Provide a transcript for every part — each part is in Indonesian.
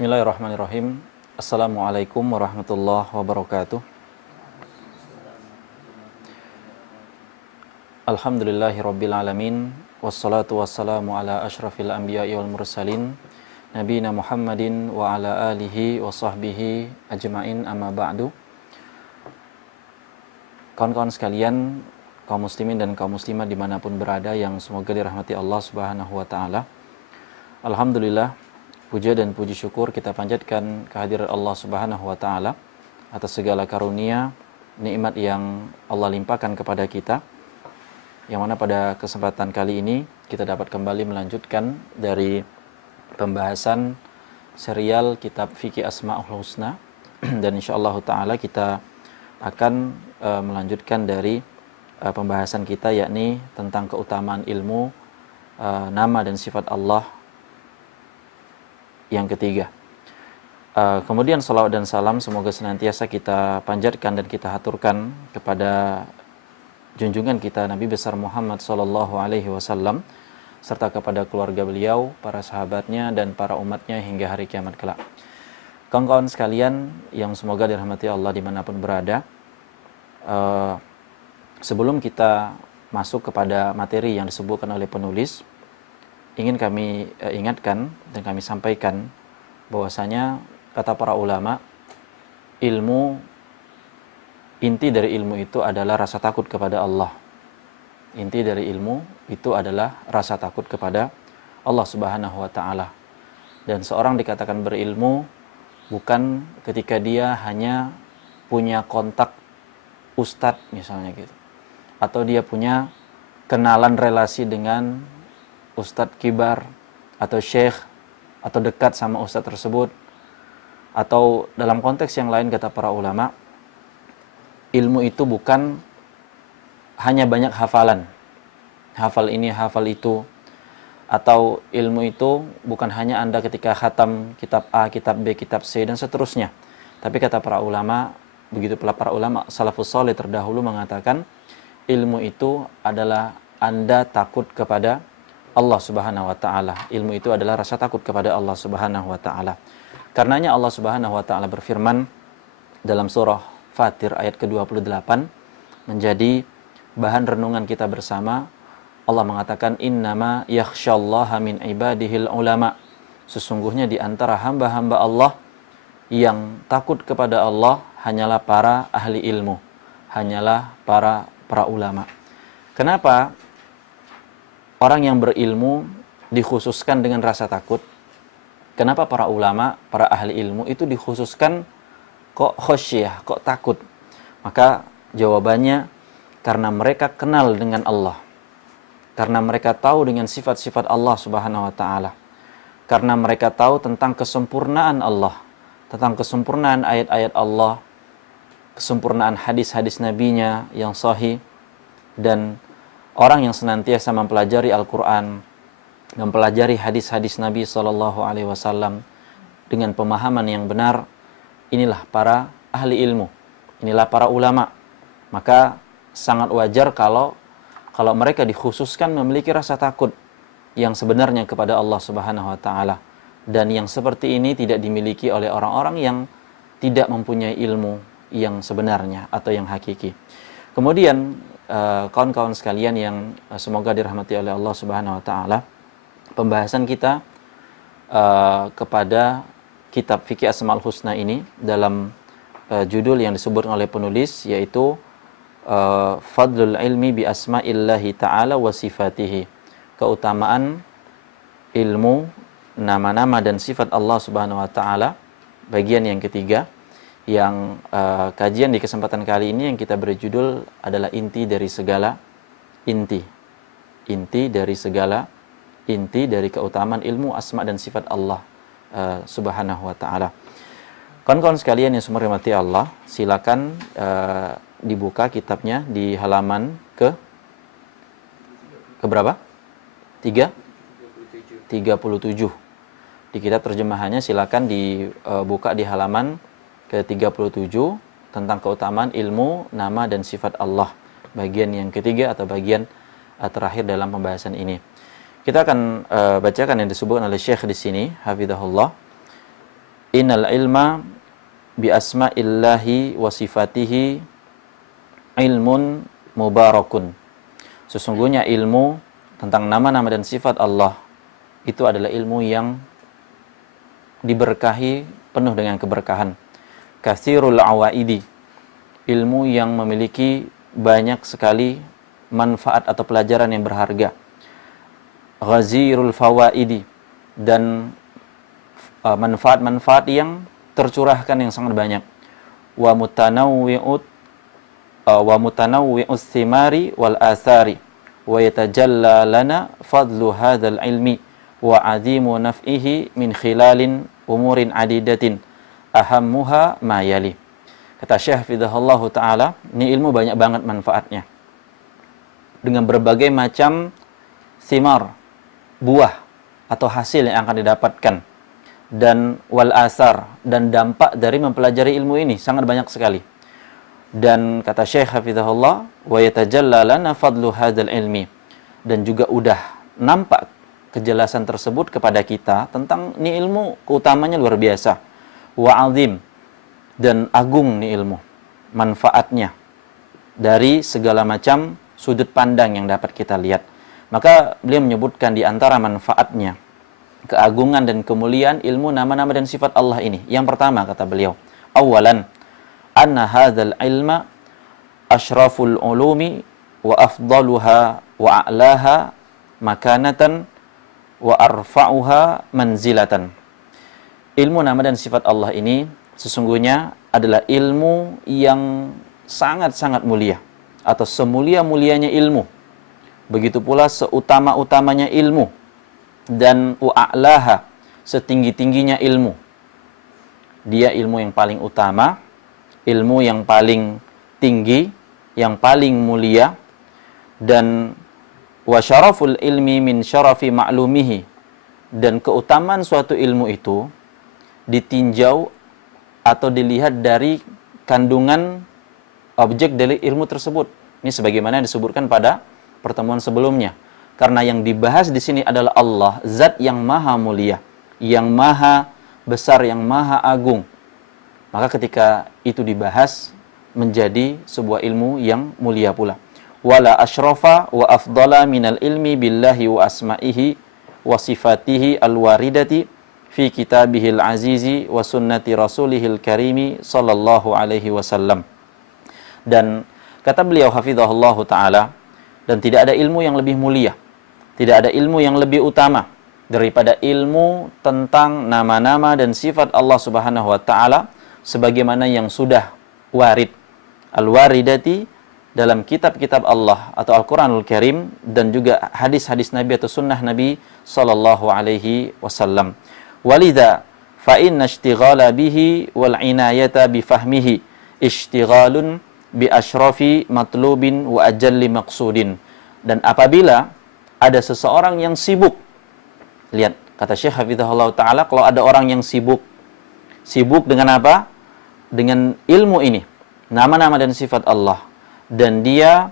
Bismillahirrahmanirrahim. Assalamualaikum warahmatullahi wabarakatuh. Alhamdulillahirabbil alamin, wassalatu wassalamu ala asyrafil anbiya'i wal mursalin, nabiyina Muhammadin wa ala alihi wa sahbihi ajmain, amma ba'du. Kawan-kawan sekalian, kaum muslimin dan kaum muslimat dimanapun berada yang semoga dirahmati Allah Subhanahu wa taala. Alhamdulillah, puja dan puji syukur kita panjatkan kehadirat Allah Subhanahu wa taala atas segala karunia, nikmat yang Allah limpahkan kepada kita. Yang mana pada kesempatan kali ini kita dapat kembali melanjutkan dari pembahasan serial kitab Fikih Asmaul Husna dan insyaallah taala kita akan melanjutkan dari pembahasan kita, yakni tentang keutamaan ilmu nama dan sifat Allah yang ketiga. Kemudian salawat dan salam semoga senantiasa kita panjatkan dan kita haturkan kepada junjungan kita Nabi besar Muhammad sallallahu alaihi wasallam serta kepada keluarga beliau, para sahabatnya dan para umatnya hingga hari kiamat kelak. Kawan-kawan sekalian yang semoga dirahmati Allah dimanapun berada, sebelum kita masuk kepada materi yang disebutkan oleh penulis, ingin kami ingatkan dan kami sampaikan bahwasanya kata para ulama, inti dari ilmu itu adalah rasa takut kepada Allah. Inti dari ilmu itu adalah rasa takut kepada Allah Subhanahu wa taala. Dan seorang dikatakan berilmu bukan ketika dia hanya punya kontak ustadz misalnya gitu, atau dia punya kenalan relasi dengan ustadz kibar atau syekh atau dekat sama ustadz tersebut, atau dalam konteks yang lain kata para ulama, ilmu itu bukan hanya banyak hafalan, hafal ini hafal itu, atau ilmu itu bukan hanya Anda ketika khatam kitab A, kitab B, kitab C dan seterusnya. Tapi kata para ulama, begitu pula para ulama salafus saleh terdahulu mengatakan, ilmu itu adalah Anda takut kepada Allah Subhanahu wa taala. Ilmu itu adalah rasa takut kepada Allah Subhanahu wa taala. Karenanya Allah Subhanahu wa taala berfirman dalam surah Fatir ayat ke-28 menjadi bahan renungan kita bersama. Allah mengatakan, innama yakhsyallaha min ibadihil ulama. Sesungguhnya di antara hamba-hamba Allah yang takut kepada Allah hanyalah para ahli ilmu, hanyalah para ulama. Kenapa orang yang berilmu dikhususkan dengan rasa takut? Kenapa para ulama, para ahli ilmu itu dikhususkan kok khosyah, kok takut? Maka jawabannya karena mereka kenal dengan Allah. Karena mereka tahu dengan sifat-sifat Allah Subhanahu wa taala. Karena mereka tahu tentang kesempurnaan Allah, tentang kesempurnaan ayat-ayat Allah, kesempurnaan hadis-hadis nabinya yang sahih. Dan orang yang senantiasa mempelajari Al-Quran, mempelajari hadis-hadis Nabi SAW dengan pemahaman yang benar, inilah para ahli ilmu, inilah para ulama. Maka sangat wajar kalau mereka dikhususkan memiliki rasa takut yang sebenarnya kepada Allah Subhanahu wa taala. Dan yang seperti ini tidak dimiliki oleh orang-orang yang tidak mempunyai ilmu yang sebenarnya atau yang hakiki. Kemudian kawan-kawan sekalian yang semoga dirahmati oleh Allah Subhanahu wa taala, pembahasan kita kepada kitab Fikih Asmaul Husna ini dalam judul yang disebut oleh penulis, yaitu Fadlul ilmi bi asma'illahi ta'ala wa sifatihi. Keutamaan ilmu nama-nama dan sifat Allah Subhanahu wa taala, bagian yang ketiga, yang kajian di kesempatan kali ini yang kita beri judul adalah inti dari segala inti. Inti dari segala inti dari keutamaan ilmu asma dan sifat Allah Subhanahu wa taala. Kawan-kawan sekalian yang semua dirahmati Allah, silakan dibuka kitabnya di halaman ke berapa? 37. Di kitab terjemahannya silakan dibuka di halaman ke-37 tentang keutamaan ilmu nama dan sifat Allah, bagian yang ketiga atau bagian terakhir dalam pembahasan ini. Kita akan bacakan yang disebutkan oleh Syekh di sini, hafizahullah. Innal ilma bi asma'illahi wa sifatihi ilmun mubarakun. Sesungguhnya ilmu tentang nama-nama dan sifat Allah itu adalah ilmu yang diberkahi, penuh dengan keberkahan. Katsirul awaidi, ilmu yang memiliki banyak sekali manfaat atau pelajaran yang berharga. Ghazirul fawaidi, dan manfaat-manfaat yang tercurahkan yang sangat banyak. Wa mutanawwi'us thimari wal athari wa yatajalla lana fadlu hadzal ilmi wa azimu naf'ihi min khilalin umurin adidatin ahammuha ma yali. Kata Syekh Hafizahullah Ta'ala, ini ilmu banyak banget manfaatnya. Dengan berbagai macam thimar, buah atau hasil yang akan didapatkan. Dan wal asar, dan dampak dari mempelajari ilmu ini sangat banyak sekali. Dan kata Syekh Hafizahullah, wa yatajalla lana fadlu hadzal ilmi, dan juga udah nampak kejelasan tersebut kepada kita tentang ini ilmu keutamanya luar biasa. Wa azim, dan agung nih ilmu manfaatnya dari segala macam sudut pandang yang dapat kita lihat. Maka beliau menyebutkan di antara manfaatnya keagungan dan kemuliaan ilmu nama-nama dan sifat Allah ini. Yang pertama kata beliau, awalan anna hadzal ilma asyraful ulumi wa afdaluha wa a'laha makanatan wa arfa'uha manzilatan. Ilmu nama dan sifat Allah ini sesungguhnya adalah ilmu yang sangat-sangat mulia, atau semulia-mulianya ilmu. Begitu pula seutama-utamanya ilmu, dan wa'alaha, setinggi-tingginya ilmu. Dia ilmu yang paling utama, ilmu yang paling tinggi, yang paling mulia, dan wa syaraful ilmi min syarafi ma'lumihi, dan keutamaan suatu ilmu itu ditinjau atau dilihat dari kandungan objek dari ilmu tersebut. Ini sebagaimana disebutkan pada pertemuan sebelumnya. Karena yang dibahas di sini adalah Allah, zat yang maha mulia, yang maha besar, yang maha agung. Maka ketika itu dibahas menjadi sebuah ilmu yang mulia pula. Wala asyrafa wa afdala minal ilmi billahi wa asma'ihi wa sifatihi alwaridati fi kitabihil azizi wa sunnati rasulihil karimi sallallahu alaihi wasallam. Dan kata beliau hafizahullah ta'ala, dan tidak ada ilmu yang lebih mulia, tidak ada ilmu yang lebih utama daripada ilmu tentang nama-nama dan sifat Allah subhanahu wa ta'ala sebagaimana yang sudah warid, al-waridati, dalam kitab-kitab Allah atau Al-Quranul Karim, dan juga hadis-hadis Nabi atau sunnah Nabi sallallahu alaihi wasallam. Walidha fa inna ishtighala bihi wal inayata bi fahmihi ishtighalun bi asyrafi matlubin wa ajalli maqsudin. Dan apabila ada seseorang yang sibuk, lihat kata Syekh Hafizahullah Ta'ala, kalau ada orang yang sibuk dengan apa? Dengan ilmu ini, nama-nama dan sifat Allah, dan dia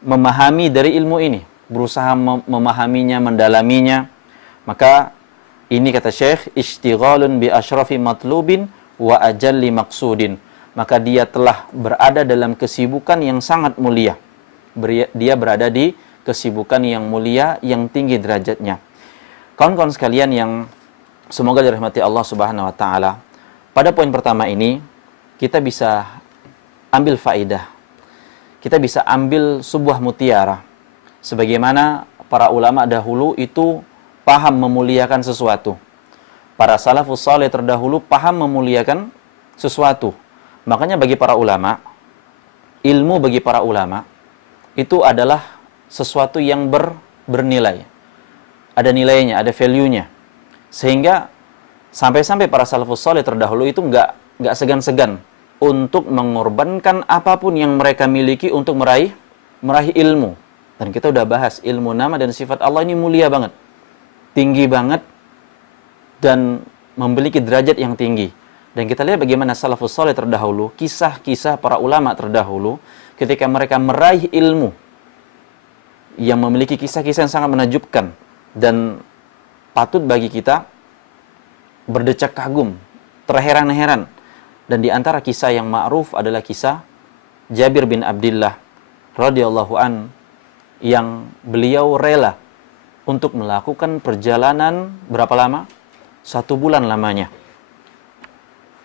memahami dari ilmu ini, berusaha memahaminya, mendalaminya, maka ini kata Syekh, ishtighalun bi asyrafi matlubin wa ajalli maqsudin. Maka dia telah berada dalam kesibukan yang sangat mulia. Dia berada di kesibukan yang mulia, yang tinggi derajatnya. Kawan-kawan sekalian yang semoga dirahmati Allah Subhanahu wa taala, pada poin pertama ini kita bisa ambil faidah. Kita bisa ambil sebuah mutiara. Sebagaimana para ulama dahulu itu paham memuliakan sesuatu. Para salafus saleh terdahulu paham memuliakan sesuatu. Makanya bagi para ulama, ilmu bagi para ulama itu adalah sesuatu yang bernilai. Ada nilainya, ada value-nya. Sehingga sampai-sampai para salafus saleh terdahulu itu nggak segan-segan untuk mengorbankan apapun yang mereka miliki untuk meraih ilmu. Dan kita udah bahas ilmu nama dan sifat Allah ini mulia banget, tinggi banget, dan memiliki derajat yang tinggi. Dan kita lihat bagaimana salafus saleh terdahulu, kisah-kisah para ulama terdahulu, ketika mereka meraih ilmu yang memiliki kisah-kisah yang sangat menakjubkan dan patut bagi kita berdecak kagum terheran-heran. Dan di antara kisah yang ma'ruf adalah kisah Jabir bin Abdullah radhiyallahu an, yang beliau rela untuk melakukan perjalanan berapa lama? 1 bulan lamanya.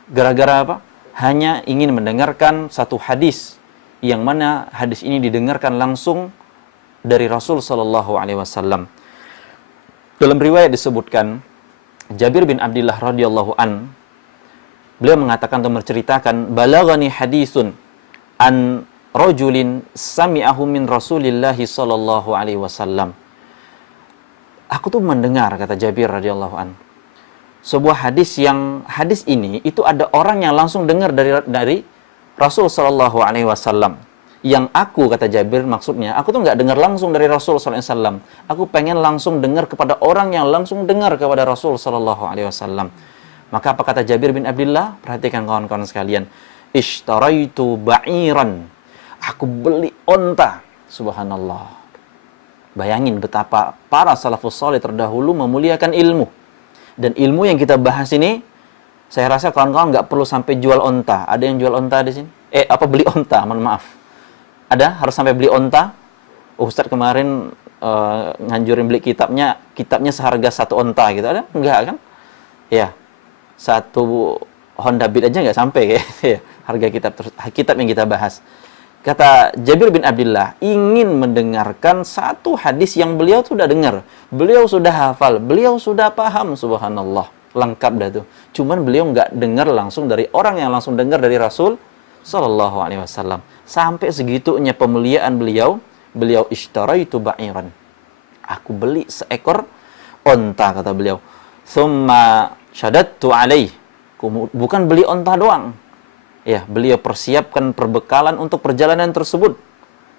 Gara-gara apa? Hanya ingin mendengarkan satu hadis, yang mana hadis ini didengarkan langsung dari Rasul sallallahu alaihi wasallam. Dalam riwayat disebutkan Jabir bin Abdullah radhiyallahu an, beliau mengatakan atau menceritakan, balaghani hadisun an rajulin sami'ahu min Rasulillah sallallahu alaihi wasallam. Aku tuh mendengar, kata Jabir radhiyallahu an, sebuah hadis ini itu ada orang yang langsung dengar dari Rasul sallallahu alaihi wasallam. Yang aku, kata Jabir, maksudnya aku tuh nggak dengar langsung dari Rasul sallallahu alaihi wasallam. Aku pengen langsung dengar kepada orang yang langsung dengar kepada Rasul sallallahu alaihi wasallam. Maka apa kata Jabir bin Abdullah? Perhatikan kawan-kawan sekalian. Ishtaraitu ba'iran. Aku beli onta. Subhanallah. Bayangin betapa para salafus saleh terdahulu memuliakan ilmu. Dan ilmu yang kita bahas ini, saya rasa kawan-kawan nggak perlu sampai jual onta. Ada yang jual onta di sini? Beli onta, mohon maaf. Ada? Harus sampai beli onta? Ustadz kemarin nganjurin beli kitabnya seharga 1 onta gitu. Ada? Enggak kan? Ya. 1 Honda Beat aja nggak sampai kayak harga kitab yang kita bahas. Kata Jabir bin Abdullah, ingin mendengarkan satu hadis yang beliau sudah dengar, beliau sudah hafal, beliau sudah paham, subhanallah, lengkap dah tuh. Cuman beliau nggak dengar langsung dari orang yang langsung dengar dari Rasul sallallahu alaihi wasallam. Sampai segitunya pemuliaan beliau ishtaraitu ba'iran. Aku beli seekor onta, kata beliau. Tsumma syadattu alaih. Bukan beli onta doang. Ya, beliau persiapkan perbekalan untuk perjalanan tersebut.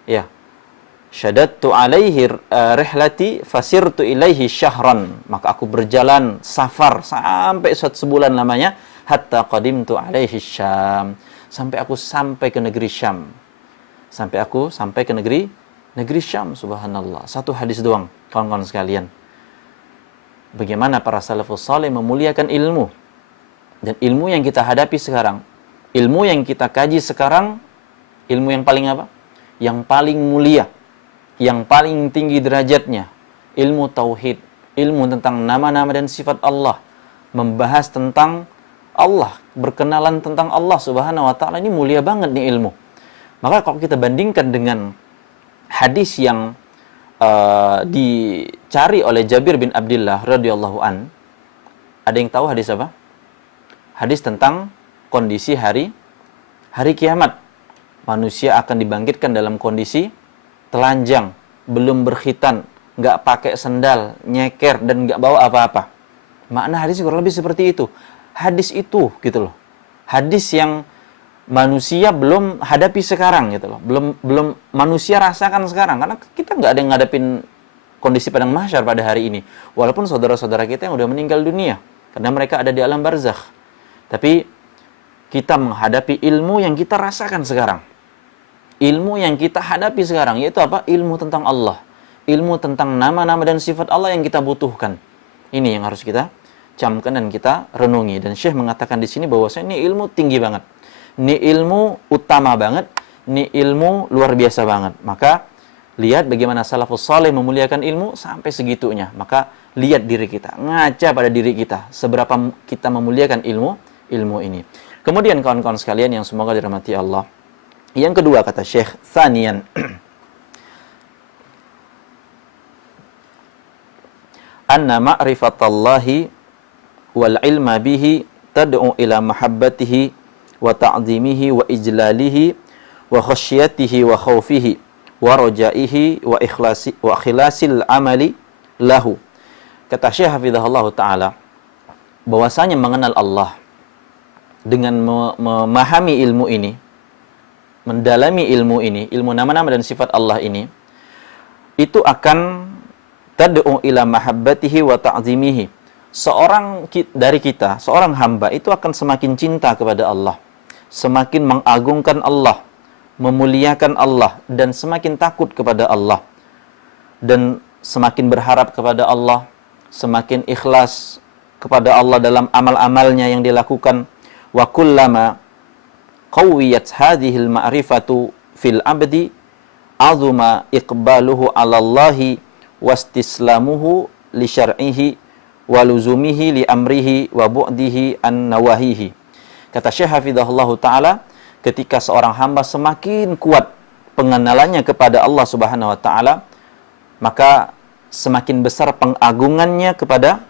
Ya. Syadattu alaihi rihlati fasirtu ilaihi syahran. Maka aku berjalan safar sampai 1 bulan lamanya, hatta qadimtu alaihi Syam. Sampai aku sampai ke negeri Syam. Sampai aku sampai ke negeri Syam, subhanallah. 1 hadis doang, kawan-kawan sekalian. Bagaimana para salafus saleh memuliakan ilmu. Dan ilmu yang kita hadapi sekarang, ilmu yang kita kaji sekarang, ilmu yang paling apa? Yang paling mulia, yang paling tinggi derajatnya, ilmu tauhid, ilmu tentang nama-nama dan sifat Allah, membahas tentang Allah, berkenalan tentang Allah Subhanahu wa taala. Ini mulia banget nih ilmu. Maka kalau kita bandingkan dengan hadis yang dicari oleh Jabir bin Abdullah radhiyallahu an, ada yang tahu hadis apa? Hadis tentang kondisi hari kiamat. Manusia akan dibangkitkan dalam kondisi telanjang, belum berkhitan, nggak pakai sendal, nyeker, dan nggak bawa apa-apa. Makna hadis kurang lebih seperti itu. Hadis itu, gitu loh. Hadis yang manusia belum hadapi sekarang, gitu loh. Belum manusia rasakan sekarang. Karena kita nggak ada yang ngadepin kondisi padang mahsyar pada hari ini. Walaupun saudara-saudara kita yang udah meninggal dunia. Karena mereka ada di alam barzakh. Tapi kita menghadapi ilmu yang kita rasakan sekarang. Ilmu yang kita hadapi sekarang, yaitu apa? Ilmu tentang Allah. Ilmu tentang nama-nama dan sifat Allah yang kita butuhkan. Ini yang harus kita camkan dan kita renungi. Dan Syekh mengatakan di sini bahwasanya ini ilmu tinggi banget. Ini ilmu utama banget. Ini ilmu luar biasa banget. Maka lihat bagaimana salafus saleh memuliakan ilmu sampai segitunya. Maka lihat diri kita, ngaca pada diri kita, seberapa kita memuliakan ilmu ini. Kemudian kawan-kawan sekalian yang semoga dirahmati Allah. Yang kedua kata Syekh, Thaniyan. Anna ma'rifatallahi wal ilma bihi tad'u ila mahabbatihi wa ta'zimihi wa ijlalihi wa khasyatihi wa khawfihi wa rajaihi wa ikhlasil amali lahu. Kata Syekh hafizahullah ta'ala, bahwasanya mengenal Allah dengan memahami ilmu ini, mendalami ilmu ini, ilmu nama-nama dan sifat Allah ini, itu akan tad'u ila mahabbatihi wa ta'zimihi. Seorang dari kita, seorang hamba itu akan semakin cinta kepada Allah, semakin mengagungkan Allah, memuliakan Allah, dan semakin takut kepada Allah, dan semakin berharap kepada Allah, semakin ikhlas kepada Allah dalam amal-amalnya yang dilakukan, wa kullama qawwiyat hadhihi al-ma'rifatu fil abdi azuma iqbaluhu 'ala Allah wastislamuhu li syar'ihi wa luzumihi li amrihi wa bu'dihi an nawahihi. Kata Syekh Hafizahullah Ta'ala, ketika seorang hamba semakin kuat pengenalannya kepada Allah Subhanahu wa Ta'ala, maka semakin besar pengagungannya kepada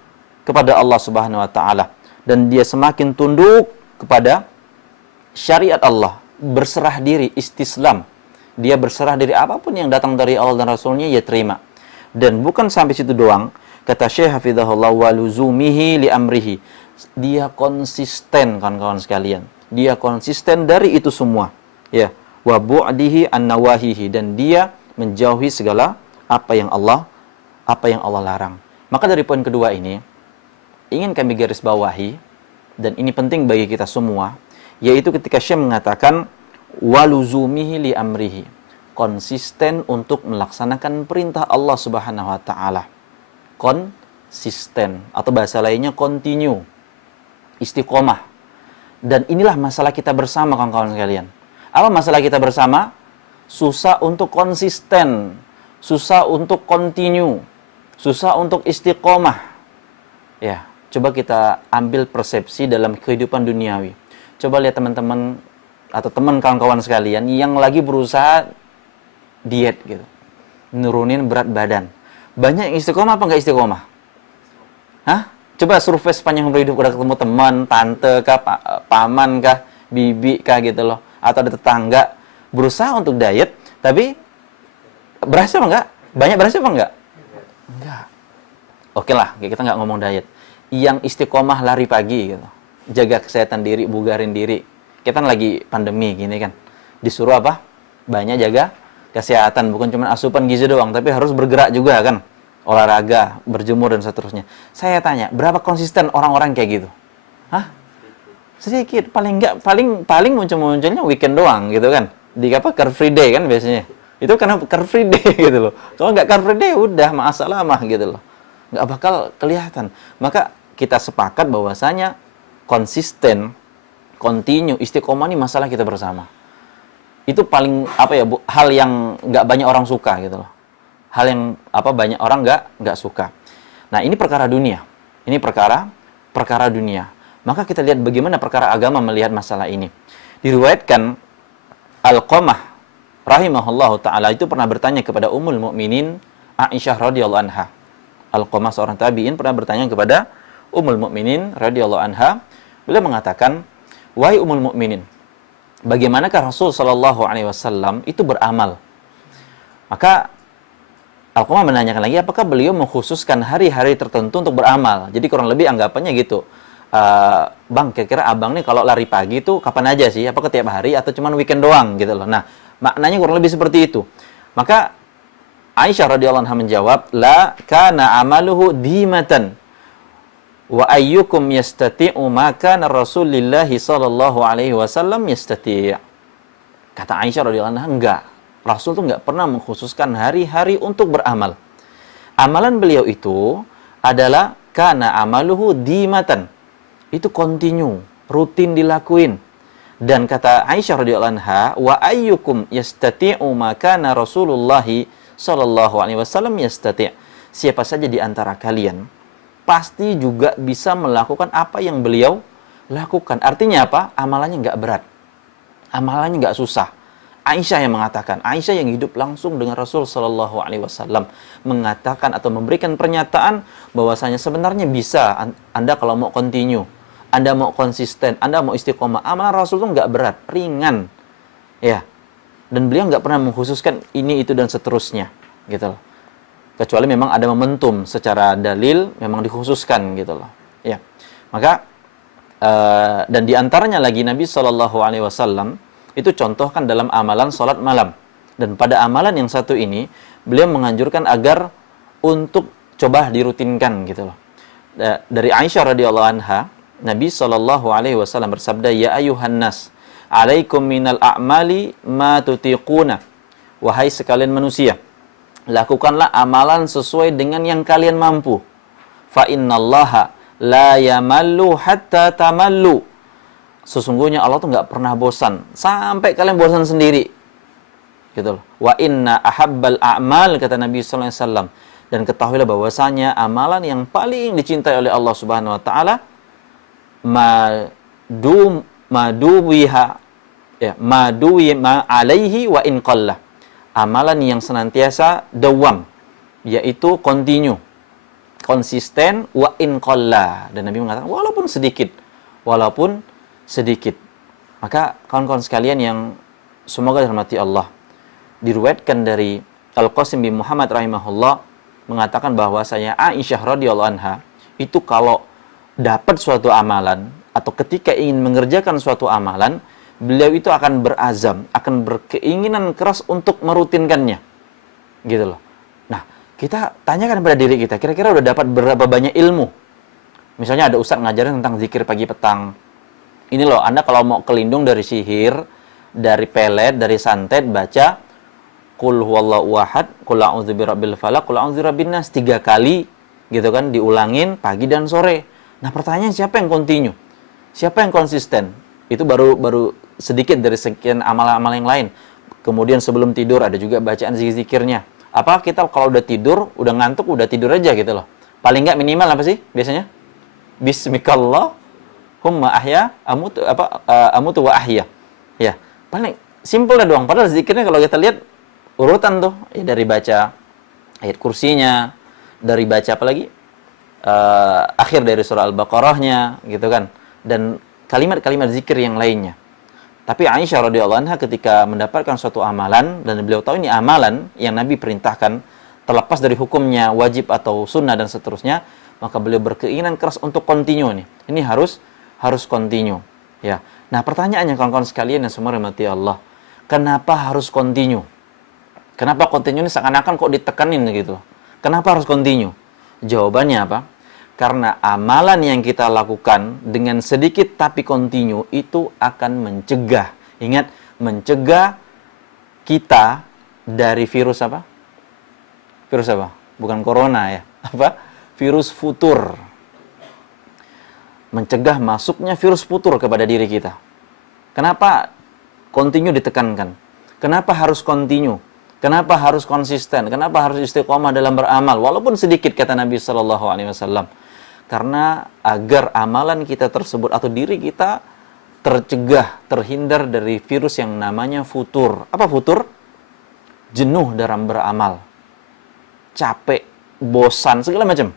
Allah Subhanahu wa Ta'ala, dan dia semakin tunduk kepada syariat Allah, berserah diri, istislam. Dia berserah diri, apapun yang datang dari Allah dan Rasulnya, ia terima. Dan bukan sampai situ doang, kata Syekh Hafizahullah, waluzumihi li amrihi. Dia konsisten, kawan-kawan sekalian. Dia konsisten dari itu semua. Ya, wa bu'dihi an nawahihi, dan dia menjauhi segala apa yang Allah larang. Maka dari poin kedua ini ingin kami garis bawahi, dan ini penting bagi kita semua, yaitu ketika Syekh mengatakan waluzumihi li amrihi, konsisten untuk melaksanakan perintah Allah Subhanahu wa Ta'ala. Konsisten, atau bahasa lainnya continue, istiqomah. Dan inilah masalah kita bersama, kawan-kawan sekalian. Apa masalah kita bersama? Susah untuk konsisten, susah untuk continue, susah untuk istiqomah. Ya, coba kita ambil persepsi dalam kehidupan duniawi. Coba lihat teman-teman atau teman kawan-kawan sekalian yang lagi berusaha diet gitu, nurunin berat badan. Banyak yang istiqomah apa nggak istiqomah? Hah? Coba survei sepanjang hidup, udah ketemu teman, tante kah, paman kah, bibi kah gitu loh, atau ada tetangga berusaha untuk diet, tapi berhasil apa enggak? Banyak berhasil apa enggak? Enggak. Oke lah, kita nggak ngomong diet. Yang istiqomah lari pagi gitu, jaga kesehatan diri, bugarin diri. Kita kan lagi pandemi gini kan, disuruh apa? Banyak jaga kesehatan, bukan cuma asupan gizi doang, tapi harus bergerak juga kan, olahraga, berjemur dan seterusnya. Saya tanya, berapa konsisten orang-orang kayak gitu? Hah? Sedikit, paling munculnya weekend doang gitu kan. Di apa? Car Free Day kan biasanya. Itu karena Car Free Day gitu loh. Kalau nggak Car Free Day udah ma'asalamah gitu loh. Nggak bakal kelihatan. Maka kita sepakat bahwasanya konsisten, continue, istiqomah ini masalah kita bersama. Itu paling hal yang nggak banyak orang suka gitu loh. Hal yang banyak orang nggak suka. Nah, ini perkara dunia. Ini perkara dunia. Maka kita lihat bagaimana perkara agama melihat masalah ini. Diriwayatkan Alqamah rahimahullahu taala itu pernah bertanya kepada Ummul Mukminin Aisyah radhiyallahu anha. Alqamah seorang tabi'in pernah bertanya kepada Ummul Mukminin radhiyallahu anha. Beliau mengatakan, "Wahai Ummul Mukminin, bagaimanakah Rasul sallallahu alaihi wasallam itu beramal?" Maka Alqamah menanyakan lagi, apakah beliau mengkhususkan hari-hari tertentu untuk beramal? Jadi kurang lebih anggapannya gitu. Bang, kira-kira abang nih kalau lari pagi itu kapan aja sih? Apakah tiap hari atau cuma weekend doang gitu loh. Nah, maknanya kurang lebih seperti itu. Maka Aisyah radhiyallahu anha menjawab, la kana amaluhu dimatan wa ayyukum yastati'u ma kana Rasulullah sallallahu alaihi wasallam yastati'. Kata Aisyah radhiyallahu anha, enggak. Rasul tuh enggak pernah mengkhususkan hari-hari untuk beramal. Amalan beliau itu adalah kana amaluhu dimatan. Itu continue, rutin dilakuin. Dan kata Aisyah radhiyallahu anha, wa ayyukum yastati'u ma kana Rasulullah sallallahu alaihi wasallam yastati'. Siapa saja di antara kalian pasti juga bisa melakukan apa yang beliau lakukan. Artinya apa? Amalannya enggak berat. Amalannya enggak susah. Aisyah yang mengatakan, Aisyah yang hidup langsung dengan Rasul sallallahu alaihi wasallam mengatakan atau memberikan pernyataan bahwasanya sebenarnya bisa Anda kalau mau continue, Anda mau konsisten, Anda mau istiqomah, amalan Rasul itu enggak berat, ringan. Ya. Dan beliau enggak pernah mengkhususkan ini, itu, dan seterusnya. Gitu loh. Kecuali memang ada momentum secara dalil, memang dikhususkan gitu loh. Ya. Maka, dan diantaranya lagi Nabi SAW, itu contohkan dalam amalan sholat malam. Dan pada amalan yang satu ini, beliau menganjurkan agar untuk coba dirutinkan gitu loh. Dari Aisyah radhiyallahu anha, Nabi SAW bersabda, ya ayuhan nas, alaikum minal a'mali ma tutiquna. Wahai sekalian manusia, lakukanlah amalan sesuai dengan yang kalian mampu. Fa innallaha la yamallu hatta tamallu. Sesungguhnya Allah tuh nggak pernah bosan sampai kalian bosan sendiri, gitu loh. Wa inna ahabbal a'mal, kata Nabi sallallahu alaihi wasallam, dan ketahuilah bahwasanya amalan yang paling dicintai oleh Allah Subhanahu wa taala maduwiha, ya, maduwi ma alaihi wa in qalla, amalan yang senantiasa dawam, yaitu continue, konsisten, wa in qalla, dan Nabi mengatakan walaupun sedikit. Maka kawan-kawan sekalian yang semoga dirahmati Allah, diriwayatkan dari Al-Qasim bin Muhammad rahimahullah mengatakan bahwa saya Aisyah radhiyallahu anha itu kalau dapat suatu amalan atau ketika ingin mengerjakan suatu amalan, beliau itu akan berazam, akan berkeinginan keras untuk merutinkannya, gitu loh. Nah, kita tanyakan pada diri kita, kira-kira udah dapat berapa banyak ilmu? Misalnya ada ustaz ngajarin tentang zikir pagi petang. Ini loh, Anda kalau mau kelindung dari sihir, dari pelet, dari santet, baca Qul huwallahu ahad, Qul a'udzu birabbil falaq, Qul a'udzu birabbin nas 3 kali, gitu kan, diulangin pagi dan sore. Nah, pertanyaan siapa yang continue? Siapa yang konsisten? Itu baru sedikit dari sekian amal-amal yang lain. Kemudian sebelum tidur ada juga bacaan zikir-zikirnya. Apa kita kalau udah tidur, udah ngantuk, udah tidur aja gitu loh. Paling nggak minimal apa sih biasanya? Bismikallahumma ahya amutu wa ahya. Ya, paling simpel dah doang. Padahal zikirnya kalau kita lihat urutan tuh, ya, dari baca ayat kursinya, dari baca apa lagi? Akhir dari surah Al-Baqarahnya, gitu kan. Dan kalimat-kalimat zikir yang lainnya. Tapi Aisyah radhiyallahu anha ketika mendapatkan suatu amalan, dan beliau tahu ini amalan yang Nabi perintahkan, terlepas dari hukumnya wajib atau sunnah dan seterusnya, maka beliau berkeinginan keras untuk continue nih. Ini harus continue, ya. Nah, pertanyaannya kawan-kawan sekalian yang semua rahmati Allah, kenapa harus continue? Kenapa continue ini seakan-akan kok ditekanin gitu? Kenapa harus continue? Jawabannya apa? Karena amalan yang kita lakukan dengan sedikit tapi continue itu akan mencegah. Ingat, mencegah kita dari virus apa? Virus apa? Bukan corona ya. Apa? Virus futur. Mencegah masuknya virus futur kepada diri kita. Kenapa continue ditekankan? Kenapa harus continue? Kenapa harus konsisten? Kenapa harus istiqomah dalam beramal? Walaupun sedikit, kata Nabi Sallallahu Alaihi Wasallam. Karena agar amalan kita tersebut atau diri kita tercegah, terhindar dari virus yang namanya futur. Apa futur? Jenuh dalam beramal, capek, bosan, segala macam.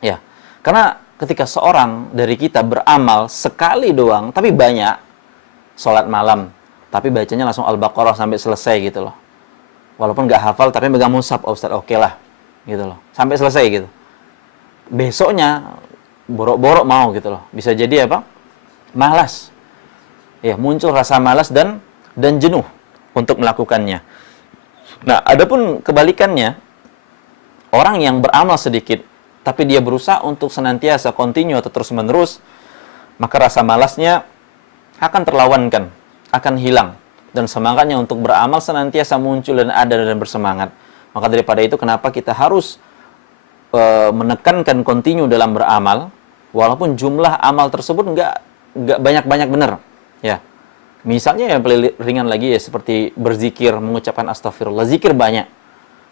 Ya, karena ketika seorang dari kita beramal sekali doang, tapi banyak, sholat malam, tapi bacanya langsung Al-Baqarah sampai selesai gitu loh. Walaupun nggak hafal, tapi megang mushaf, oh, Ustaz, oke lah, gitu loh, sampai selesai gitu. Besoknya borok-borok mau gitu loh. Bisa jadi apa? Malas. Ya, muncul rasa malas dan jenuh untuk melakukannya. Nah, adapun kebalikannya, orang yang beramal sedikit tapi dia berusaha untuk senantiasa continue atau terus-menerus, maka rasa malasnya akan terlawankan, akan hilang, dan semangatnya untuk beramal senantiasa muncul dan ada dan bersemangat. Maka daripada itu, kenapa kita harus menekankan continue dalam beramal, walaupun jumlah amal tersebut nggak banyak-banyak benar, ya. Misalnya yang paling ringan lagi ya seperti berzikir, mengucapkan astagfirullah, zikir banyak.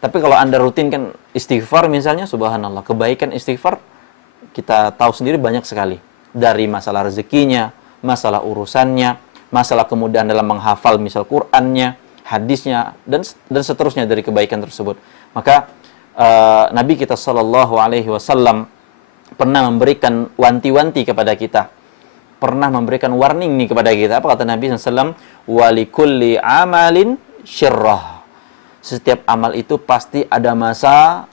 Tapi kalau Anda rutinkan istighfar misalnya, subhanallah, kebaikan istighfar kita tahu sendiri banyak sekali. Dari masalah rezekinya, masalah urusannya, masalah kemudahan dalam menghafal misal Qur'annya, hadisnya, dan seterusnya dari kebaikan tersebut. Maka Nabi kita Shallallahu Alaihi Wasallam pernah memberikan wanti-wanti kepada kita, pernah memberikan warning nih kepada kita. Apa kata Nabi SAW? Walikulli amalin syirrah. Setiap amal itu pasti ada masa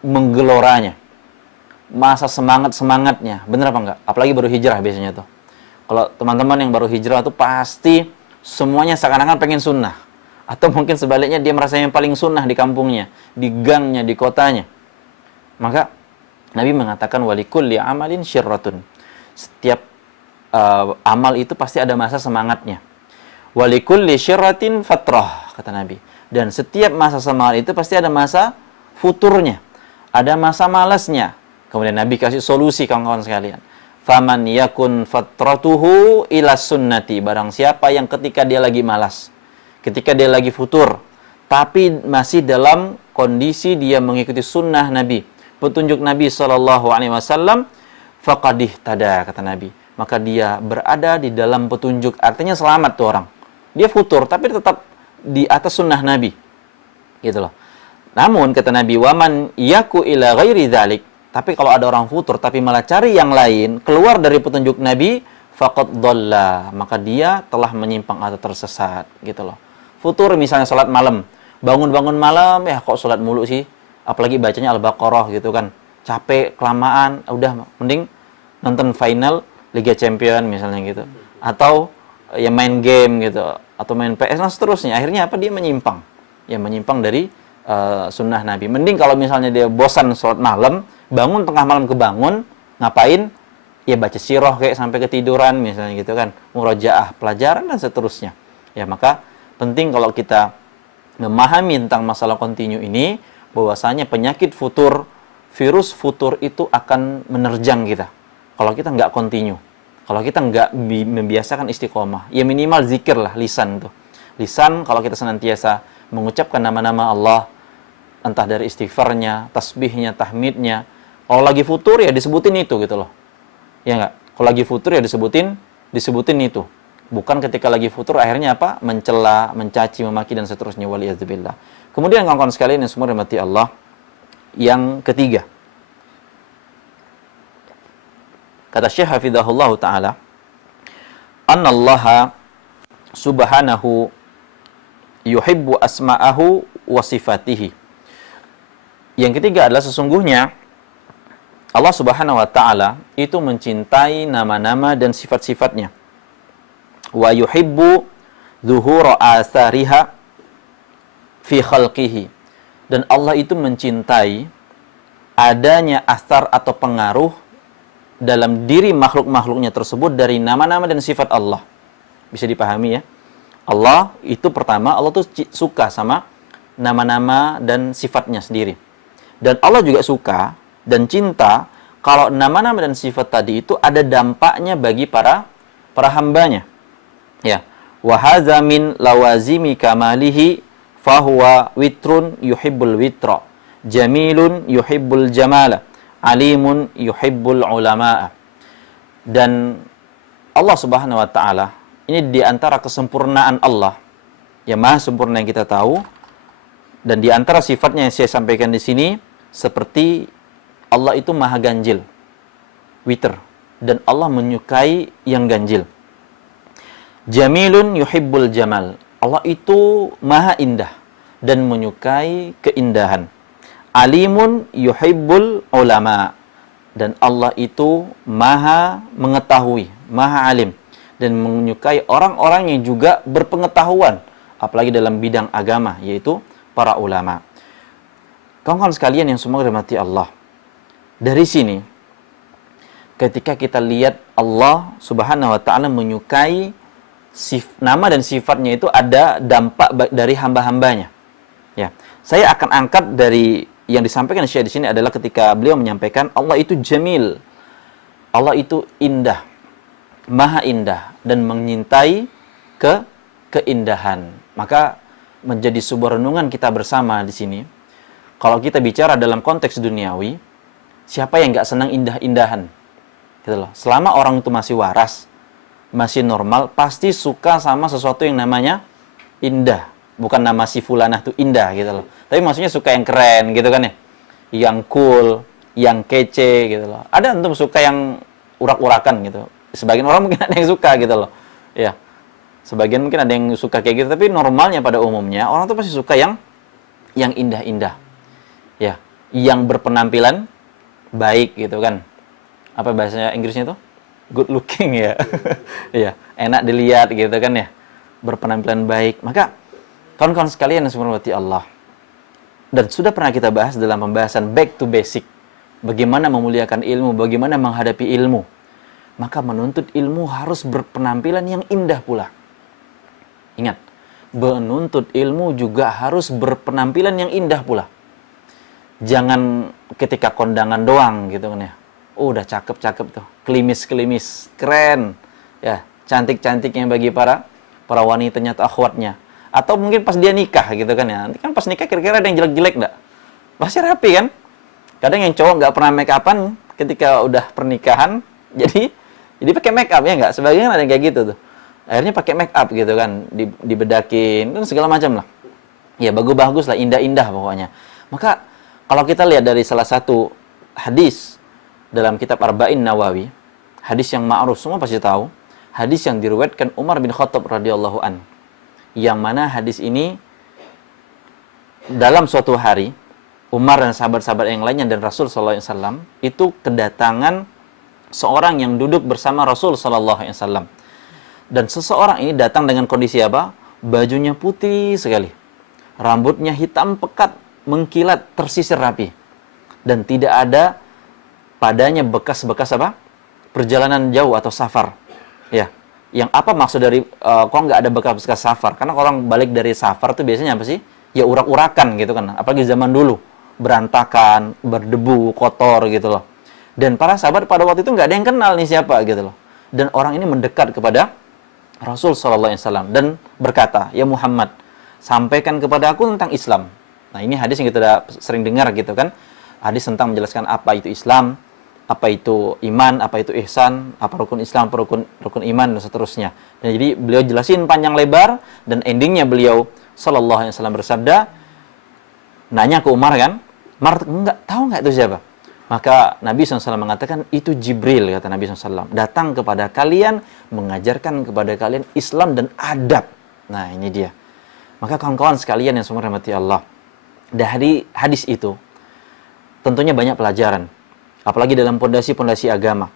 menggeloranya, masa semangatnya. Bener apa enggak? Apalagi baru hijrah biasanya tuh. Kalau teman-teman yang baru hijrah tuh pasti semuanya seakan-akan pengen sunnah. Atau mungkin sebaliknya dia merasa yang paling sunnah di kampungnya, di gangnya, di kotanya. Maka Nabi mengatakan walikulli amalin syirratun. Setiap amal itu pasti ada masa semangatnya. Walikulli syirratin fatrah, kata Nabi. Dan setiap masa semangat itu pasti ada masa futurnya. Ada masa malasnya. Kemudian Nabi kasih solusi kawan-kawan sekalian. Faman yakun fatratuhu ila sunnati. Barang siapa yang ketika dia lagi malas, ketika dia lagi futur, tapi masih dalam kondisi dia mengikuti sunnah Nabi, petunjuk Nabi SAW, faqad ihtada, kata Nabi. Maka dia berada di dalam petunjuk, artinya selamat tuh orang. Dia futur, tapi tetap di atas sunnah Nabi. Gitu loh. Namun, kata Nabi, waman yaku ila ghairi dzalik. Tapi kalau ada orang futur, tapi malah cari yang lain, keluar dari petunjuk Nabi, faqad dhalla. Maka dia telah menyimpang atau tersesat. Gitu loh. Futur misalnya salat malam. Bangun-bangun malam, ya kok salat mulu sih? Apalagi bacanya Al-Baqarah gitu kan. Capek, kelamaan, udah mending nonton final Liga Champion misalnya gitu. Atau ya main game gitu. Atau main PS, dan seterusnya. Akhirnya apa? Dia menyimpang. Ya menyimpang dari sunnah Nabi. Mending kalau misalnya dia bosan salat malam, bangun tengah malam kebangun, ngapain? Ya baca sirah kayak sampai ketiduran misalnya gitu kan. Murojaah, pelajaran dan seterusnya. Ya maka penting kalau kita memahami tentang masalah kontinu ini, bahwasanya penyakit futur, virus futur itu akan menerjang kita. Kalau kita nggak kontinu, kalau kita nggak membiasakan istiqomah, ya minimal zikir lah, lisan tuh. Lisan kalau kita senantiasa mengucapkan nama-nama Allah, entah dari istighfarnya, tasbihnya, tahmidnya. Kalau lagi futur ya disebutin itu gitu loh. Ya enggak? Kalau lagi futur ya disebutin itu. Bukan ketika lagi futur akhirnya apa? Mencela, mencaci, memaki dan seterusnya, waliyadzubillah. Kemudian kawan-kawan sekalian yang semua dirahmati Allah, yang ketiga. Kata Syekh Hafizahullah taala, "Annallaha subhanahu yuhibbu asma'ahu wa sifatihi." Yang ketiga adalah sesungguhnya Allah Subhanahu wa taala itu mencintai nama-nama dan sifat-sifatnya. Wa yuhibbu zuhura athariha fi khalqihi. Dan Allah itu mencintai adanya asar atau pengaruh dalam diri makhluk-makhluknya tersebut dari nama-nama dan sifat Allah. Bisa dipahami ya? Allah itu pertama, Allah tuh suka sama nama-nama dan sifatnya sendiri. Dan Allah juga suka dan cinta kalau nama-nama dan sifat tadi itu ada dampaknya bagi para hambanya. Ya. Wa hadza min lawazimi kamalihi fahuwa witrun yuhibbul witra, jamilun yuhibbul jamala, alimun yuhibbul ulama. Dan Allah Subhanahu wa taala ini di antara kesempurnaan Allah, yang maha sempurna yang kita tahu, dan di antara sifatnya yang saya sampaikan di sini, seperti Allah itu maha ganjil, witr, dan Allah menyukai yang ganjil. Jamilun yuhibbul jamal, Allah itu maha indah dan menyukai keindahan. Alimun yuhibbul ulama, dan Allah itu maha mengetahui, maha alim, dan menyukai orang-orang yang juga berpengetahuan, apalagi dalam bidang agama, yaitu para ulama. Kawan-kawan sekalian yang semua dirahmati Allah, dari sini ketika kita lihat Allah Subhanahu wa taala menyukai nama dan sifatnya, itu ada dampak dari hamba-hambanya. Ya, saya akan angkat dari yang disampaikan Syekh di sini adalah ketika beliau menyampaikan Allah itu jamil, Allah itu indah, maha indah dan menyintai keindahan. Maka menjadi sebuah renungan kita bersama di sini. Kalau kita bicara dalam konteks duniawi, siapa yang nggak senang indah-indahan? Gitu loh. Selama orang itu masih waras, masih normal, pasti suka sama sesuatu yang namanya indah. Bukan nama si fulanah itu indah gitu loh. Tapi maksudnya suka yang keren gitu kan ya. Yang cool, yang kece gitu loh. Ada antum suka yang urak-urakan gitu. Sebagian orang mungkin ada yang suka gitu loh. Ya. Sebagian mungkin ada yang suka kayak gitu, tapi normalnya pada umumnya orang tuh pasti suka yang indah-indah. Ya, yang berpenampilan baik gitu kan. Apa bahasa Inggrisnya itu? Good looking ya. Iya, enak dilihat gitu kan ya. Berpenampilan baik. Maka kawan-kawan sekalian yang dirahmati Allah, dan sudah pernah kita bahas dalam pembahasan back to basic, bagaimana memuliakan ilmu, bagaimana menghadapi ilmu. Maka menuntut ilmu harus berpenampilan yang indah pula. Ingat, menuntut ilmu juga harus berpenampilan yang indah pula. Jangan ketika kondangan doang gitu kan ya. Oh, udah cakep-cakep tuh, klimis-klimis, keren. Ya, cantik-cantiknya bagi para wanitanya atau akhwatnya. Atau mungkin pas dia nikah gitu kan ya. Nanti kan pas nikah kira-kira ada yang jelek-jelek enggak? Pasti rapi kan? Kadang yang cowok nggak pernah make upan ketika udah pernikahan, jadi pakai make up ya nggak? Sebagian ada yang kayak gitu tuh. Akhirnya pakai make up gitu kan, dibedakin, dan segala macam lah. Ya bagus-bagus lah, indah-indah pokoknya. Maka kalau kita lihat dari salah satu hadis dalam kitab Arba'in Nawawi, hadis yang ma'ruf semua pasti tahu, hadis yang diriwayatkan Umar bin Khattab radhiyallahu an. Yang mana hadis ini dalam suatu hari Umar dan sahabat-sahabat yang lainnya dan Rasul sallallahu alaihi wasallam itu kedatangan seorang yang duduk bersama Rasul sallallahu alaihi wasallam. Dan seseorang ini datang dengan kondisi apa? Bajunya putih sekali. Rambutnya hitam pekat, mengkilat, tersisir rapi. Dan tidak ada padanya bekas-bekas apa? Perjalanan jauh atau safar. Ya. Yang apa maksud dari kok nggak ada bekas-bekas safar? Karena orang balik dari safar tuh biasanya apa sih? Ya urak-urakan gitu kan. Apalagi zaman dulu, berantakan, berdebu, kotor gitu loh. Dan para sahabat pada waktu itu nggak ada yang kenal nih siapa gitu loh. Dan orang ini mendekat kepada Rasul sallallahu alaihi wasallam dan berkata, "Ya Muhammad, sampaikan kepada aku tentang Islam." Nah, ini hadis yang kita udah sering dengar gitu kan. Hadis tentang menjelaskan apa itu Islam, apa itu iman, apa itu ihsan, apa rukun Islam, apa rukun iman, dan seterusnya. Dan jadi beliau jelasin panjang lebar, dan endingnya beliau sallallahu alaihi wasallam bersabda, nanya ke Umar kan, "Umar, tahu nggak itu siapa?" Maka Nabi SAW mengatakan, itu Jibril, kata Nabi SAW. Datang kepada kalian, mengajarkan kepada kalian Islam dan adab. Nah, ini dia. Maka kawan-kawan sekalian yang semua rahmati Allah, dari hadis itu, tentunya banyak pelajaran. Apalagi dalam pondasi-pondasi agama.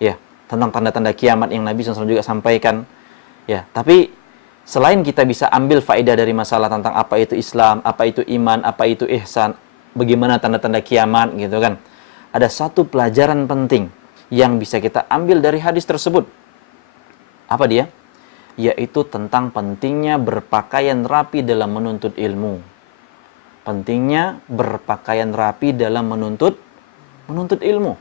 Ya, tentang tanda-tanda kiamat yang Nabi SAW juga sampaikan. Ya, tapi selain kita bisa ambil faedah dari masalah tentang apa itu Islam, apa itu iman, apa itu ihsan, bagaimana tanda-tanda kiamat gitu kan. Ada satu pelajaran penting yang bisa kita ambil dari hadis tersebut. Apa dia? Yaitu tentang pentingnya berpakaian rapi dalam menuntut ilmu. Pentingnya berpakaian rapi dalam menuntut ilmu.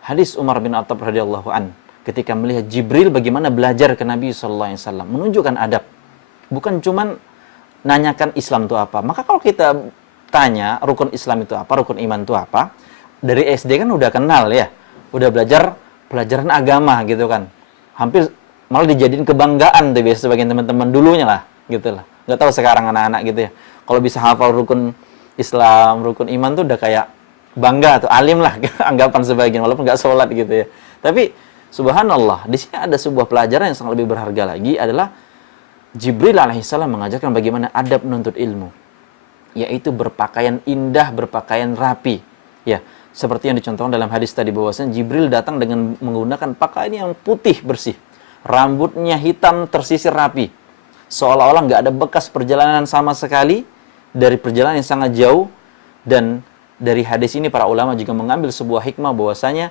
Hadis Umar bin Khattab radhiyallahu an ketika melihat Jibril bagaimana belajar ke Nabi sallallahu alaihi wasallam, menunjukkan adab. Bukan cuman nanyakan Islam itu apa. Maka kalau kita tanya rukun Islam itu apa, rukun iman itu apa, dari SD kan udah kenal ya, udah belajar pelajaran agama gitu kan, hampir malah dijadiin kebanggaan tuh biasa sebagian teman-teman dulunya lah, gitu lah. Nggak tahu sekarang anak-anak gitu ya, kalau bisa hafal rukun Islam, rukun iman tuh udah kayak bangga atau alim lah, anggapan sebagian, walaupun nggak sholat gitu ya. Tapi subhanallah, di sini ada sebuah pelajaran yang sangat lebih berharga lagi, adalah Jibril alaihissalam mengajarkan bagaimana adab menuntut ilmu, yaitu berpakaian indah, berpakaian rapi, ya. Seperti yang dicontohkan dalam hadis tadi, bahwasanya Jibril datang dengan menggunakan pakaian yang putih bersih, rambutnya hitam tersisir rapi, seolah-olah nggak ada bekas perjalanan sama sekali, dari perjalanan yang sangat jauh. Dan dari hadis ini para ulama juga mengambil sebuah hikmah, bahwasanya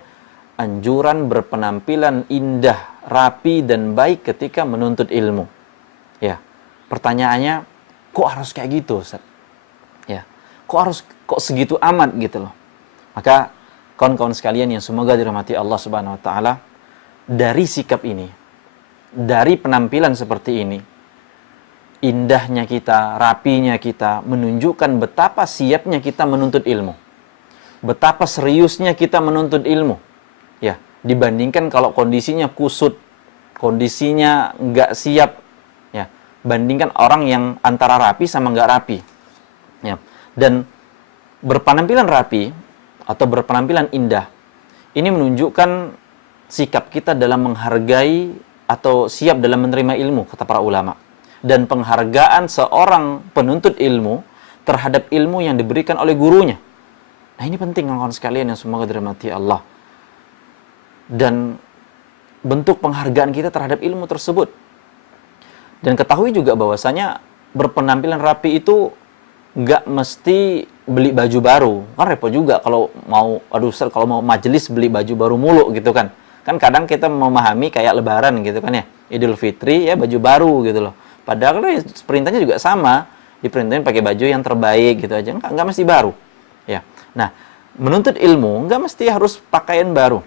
anjuran berpenampilan indah, rapi dan baik ketika menuntut ilmu. Ya, pertanyaannya, kok harus kayak gitu, Ustaz? Ya, kok segitu amat gitu loh. Maka kawan-kawan sekalian yang semoga dirahmati Allah Subhanahu wa taala, dari sikap ini, dari penampilan seperti ini, indahnya kita, rapinya kita, menunjukkan betapa siapnya kita menuntut ilmu. Betapa seriusnya kita menuntut ilmu. Ya, dibandingkan kalau kondisinya kusut, kondisinya nggak siap, ya, bandingkan orang yang antara rapi sama nggak rapi. Ya. Dan berpenampilan rapi atau berpenampilan indah, ini menunjukkan sikap kita dalam menghargai atau siap dalam menerima ilmu, kata para ulama. Dan penghargaan seorang penuntut ilmu terhadap ilmu yang diberikan oleh gurunya. Nah, ini penting kawan-kawan sekalian yang semoga dirahmati Allah. Dan bentuk penghargaan kita terhadap ilmu tersebut. Dan ketahui juga bahwasanya berpenampilan rapi itu nggak mesti beli baju baru. Kan repot juga kalau mau, kalau mau majelis beli baju baru mulu gitu kan. Kan kadang kita memahami kayak lebaran gitu kan ya, Idul Fitri ya baju baru gitu loh. Padahal perintahnya juga sama, diperintahin pakai baju yang terbaik gitu aja, nggak mesti baru. Ya. Nah, menuntut ilmu nggak mesti harus pakaian baru.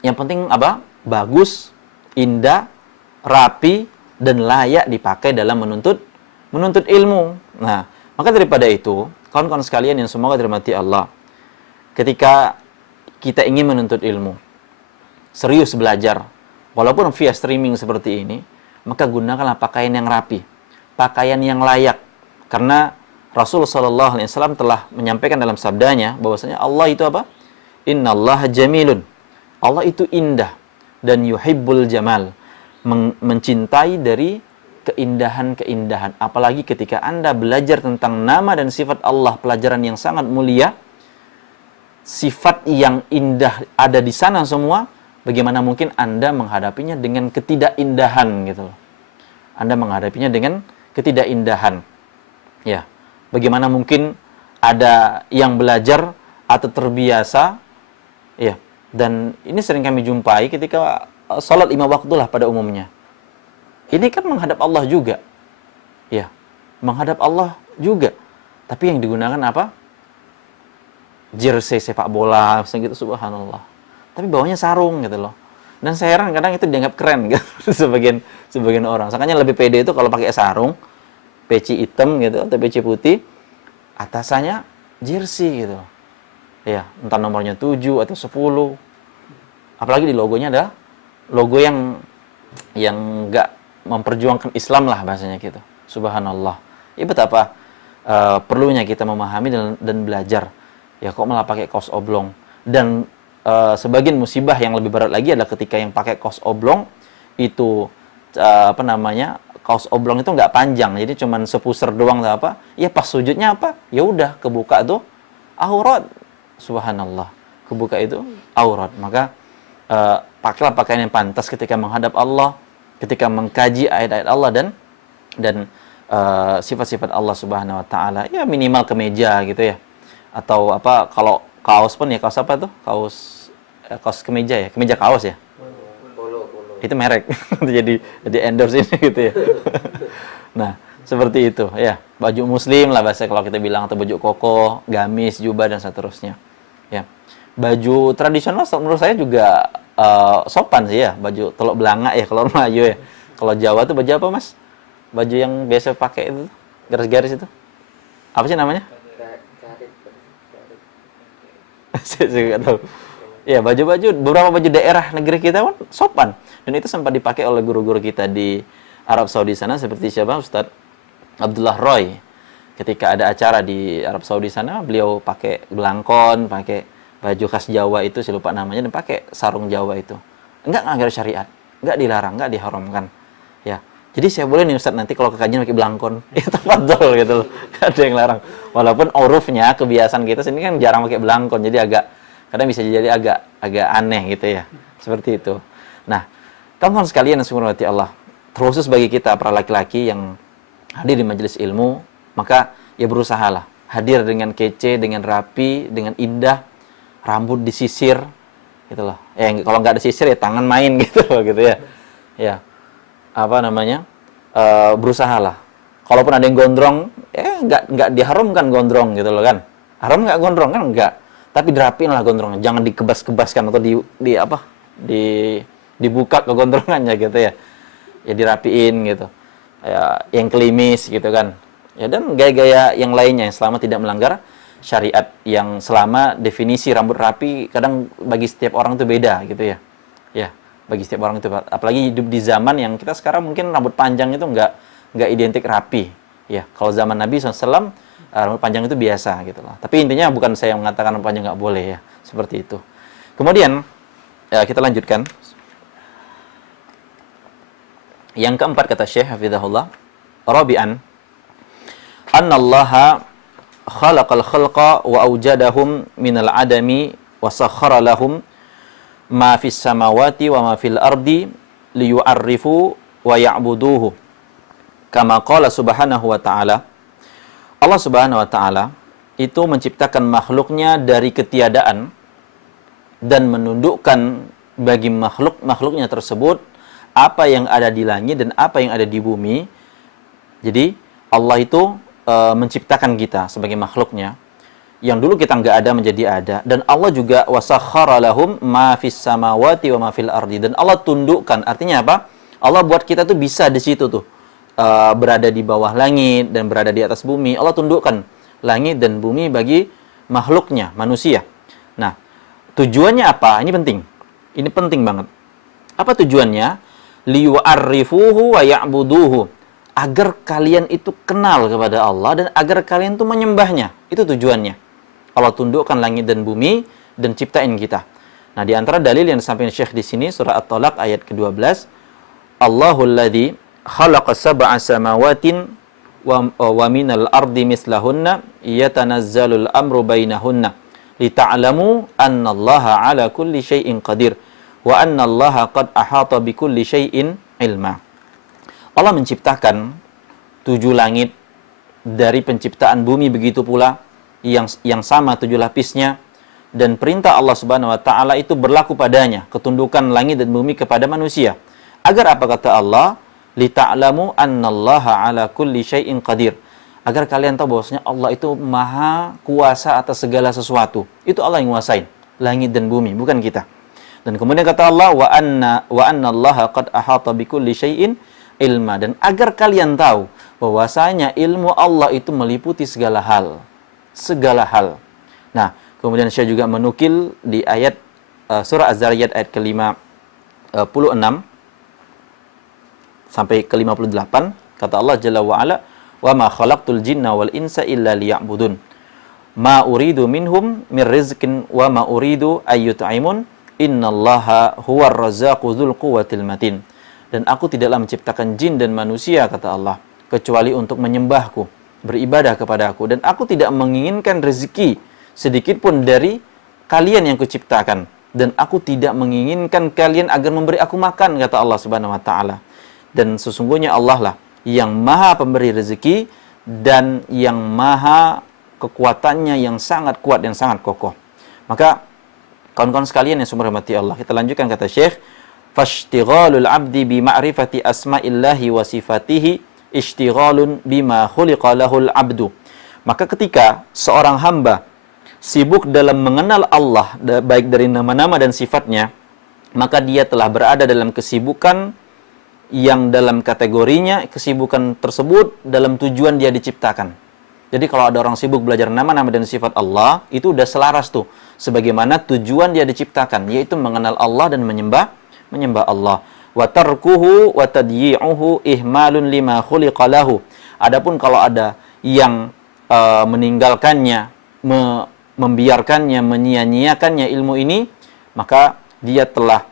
Yang penting apa? Bagus, indah, rapi, dan layak dipakai dalam menuntut ilmu. Nah, maka daripada itu, kawan-kawan sekalian yang semoga dirahmati Allah, ketika kita ingin menuntut ilmu, serius belajar, walaupun via streaming seperti ini, maka gunakanlah pakaian yang rapi, pakaian yang layak. Karena Rasulullah SAW telah menyampaikan dalam sabdanya bahwasanya Allah itu apa? Innallaha jamilun. Allah itu indah dan yuhibbul jamal. Mencintai dari keindahan-keindahan. Apalagi ketika Anda belajar tentang nama dan sifat Allah, pelajaran yang sangat mulia, sifat yang indah ada di sana semua, bagaimana mungkin Anda menghadapinya dengan ketidakindahan gitu loh. Anda menghadapinya dengan ketidakindahan. Ya. Bagaimana mungkin ada yang belajar atau terbiasa, ya. Dan ini sering kami jumpai ketika salat 5 waktu lah pada umumnya. Ini kan menghadap Allah juga. Ya. Menghadap Allah juga. Tapi yang digunakan apa? Jersey sepak bola, gitu, subhanallah. Tapi bawahnya sarung gitu loh. Dan saya heran kadang itu dianggap keren gitu sebagian orang. Makanya lebih pede itu kalau pakai sarung, peci hitam gitu atau peci putih, atasannya jersey gitu. Ya, entah nomornya 7 atau 10. Apalagi di logonya ada logo yang enggak memperjuangkan Islam lah bahasanya gitu. Subhanallah. Ya betapa perlunya kita memahami dan belajar. Ya kok malah pakai kaos oblong. Dan sebagian musibah yang lebih berat lagi adalah ketika yang pakai kaos oblong itu kaos oblong itu nggak panjang, jadi cuman sepuser doang atau apa. Ya pas sujudnya apa? Ya udah kebuka tuh aurat. Subhanallah. Kebuka itu aurat. Maka pakailah pakaian yang pantas ketika menghadap Allah, ketika mengkaji ayat-ayat Allah dan sifat-sifat Allah Subhanahu wa taala. Ya minimal kemeja gitu ya. Atau apa kalau kaos pun ya kaos apa tuh? Kaos kemeja ya, kemeja kaos ya. Polo. Itu merek. jadi endorse ini gitu ya. Nah, seperti itu ya. Baju muslim lah bahasa kalau kita bilang, atau baju koko, gamis, jubah dan seterusnya. Ya. Baju tradisional menurut saya juga sopan sih ya, baju telok belanga ya kalau Melayu ya. Kalau Jawa tuh baju apa, Mas? Baju yang biasa pakai itu, garis-garis itu. Apa sih namanya? Saya nggak tahu. Ya, beberapa baju daerah negeri kita pun sopan. Dan itu sempat dipakai oleh guru-guru kita di Arab Saudi sana, seperti siapa? Ustadz Abdullah Roy. Ketika ada acara di Arab Saudi sana, beliau pakai belangkon, pakai baju khas Jawa itu, saya lupa namanya, dan pakai sarung Jawa itu. Enggak melanggar syariat, enggak dilarang, enggak diharamkan. Ya. Jadi saya boleh nih Ustadz nanti kalau ke kajian pakai belangkon. Ya tafadhol gitu loh. Enggak ada yang larang. Walaupun urufnya, kebiasaan kita sini kan jarang pakai belangkon. Jadi kadang bisa jadi agak aneh gitu ya. Seperti itu. Nah, kawan-kawan sekalian yang dirahmati Allah, terkhusus bagi kita para laki-laki yang hadir di majelis ilmu, maka ya berusahalah hadir dengan kece, dengan rapi, dengan indah, rambut disisir gitu loh. Kalau nggak ada sisir ya tangan main gitu loh gitu ya. Ya. Berusahalah. Kalaupun ada yang gondrong, nggak diharamkan gondrong gitu loh kan. Haram nggak gondrong kan? Nggak. Tapi dirapiin lah gondrongnya. Jangan dikebas-kebaskan atau dibuka ke gondrongannya gitu ya. Ya dirapiin gitu. Ya, yang klimis gitu kan. Ya dan gaya-gaya yang lainnya yang selama tidak melanggar syariat, yang selama definisi rambut rapi kadang bagi setiap orang itu beda gitu ya. Ya. Bagi setiap orang itu, apalagi hidup di zaman yang kita sekarang mungkin rambut panjang itu nggak identik rapi ya. Kalau zaman Nabi SAW rambut panjang itu biasa gitu loh. Tapi intinya bukan saya yang mengatakan rambut panjang nggak boleh ya, seperti itu. Kemudian ya, kita lanjutkan yang keempat, kata Syekh hafizahullah, rabi'an annallaha khalaqal khalqa wa aujadahum minal adami wa sakhkhara lahum ma fis samawati wa ma fil ardi liyu'arrifu wa ya'buduhu kama qala subhanahu wa ta'ala. Allah Subhanahu wa ta'ala itu menciptakan makhluknya dari ketiadaan dan menundukkan bagi makhluknya tersebut apa yang ada di langit dan apa yang ada di bumi. Jadi Allah itu menciptakan kita sebagai makhluknya yang dulu kita nggak ada menjadi ada, dan Allah juga wasakhkhara lahum ma fis samawati wa ma fil ardi, dan Allah tundukkan. Artinya apa? Allah buat kita tuh bisa di situ tuh berada di bawah langit dan berada di atas bumi. Allah tundukkan langit dan bumi bagi makhluknya, manusia. Nah, tujuannya apa? Ini penting. Ini penting banget. Apa tujuannya? Liyu'arrifuhu wa ya'buduhu. Agar kalian itu kenal kepada Allah dan agar kalian itu menyembahnya. Itu tujuannya. Allah tundukkan langit dan bumi dan ciptain kita. Nah, di antara dalil yang disampaikan Syekh di sini surah At-Talaq ayat ke-12, Allahul ladzi khalaqa sab'a samawatin wa minal ardi mislahunna yatanazzalul amru bainahunna lita'lamu annallaha ala kulli syai'in qadir wa annallaha qad ahata bikulli syai'in ilma. Allah menciptakan 7 langit dari penciptaan bumi, begitu pula yang sama 7 lapisnya, dan perintah Allah Subhanahu wa taala itu berlaku padanya, ketundukan langit dan bumi kepada manusia. Agar apa kata Allah? Lita'lamu annallaha ala kulli syai'in qadir. Agar kalian tahu bahwasanya Allah itu maha kuasa atas segala sesuatu. Itu Allah yang nguasain langit dan bumi, bukan kita. Dan kemudian kata Allah wa annallaha qad ahata bikulli syai'in ilma, dan agar kalian tahu bahwasanya ilmu Allah itu meliputi segala hal. Segala hal. Nah, kemudian saya juga menukil di ayat surah Az-Zariyat ayat ke-56 sampai ke-58, kata Allah Jalla wa Ala, "Wa ma khalaqtul jinna wal insa illa liya'budun. Ma uridu minhum mir rizqin wa ma uridu ayyut'imun. Innallaha huwar razzaqu dzul quwwatil matin." Dan aku tidaklah menciptakan jin dan manusia, kata Allah, kecuali untuk menyembahku, beribadah kepada aku, dan aku tidak menginginkan rezeki sedikit pun dari kalian yang kuciptakan, dan aku tidak menginginkan kalian agar memberi aku makan, kata Allah Subhanahu wa taala. Dan sesungguhnya Allah lah yang maha pemberi rezeki dan yang maha kekuatannya yang sangat kuat dan sangat kokoh. Maka kawan-kawan sekalian yang hormati Allah, kita lanjutkan kata Syekh, fashtighalul abdi bi ma'rifati asma'illahi wa sifatihi ishtighalun bima khuliqa lahul abdu. Maka ketika seorang hamba sibuk dalam mengenal Allah, baik dari nama-nama dan sifatnya, maka dia telah berada dalam kesibukan yang dalam kategorinya kesibukan tersebut dalam tujuan dia diciptakan. Jadi kalau ada orang sibuk belajar nama-nama dan sifat Allah, itu udah selaras tuh sebagaimana tujuan dia diciptakan, yaitu mengenal Allah dan menyembah Allah. Wa tarkuhu wa tadyi'uhu ihmalun lima khuliqa lahu. Adapun kalau ada yang meninggalkannya, membiarkannya, menyia-nyiakannya ilmu ini, maka dia telah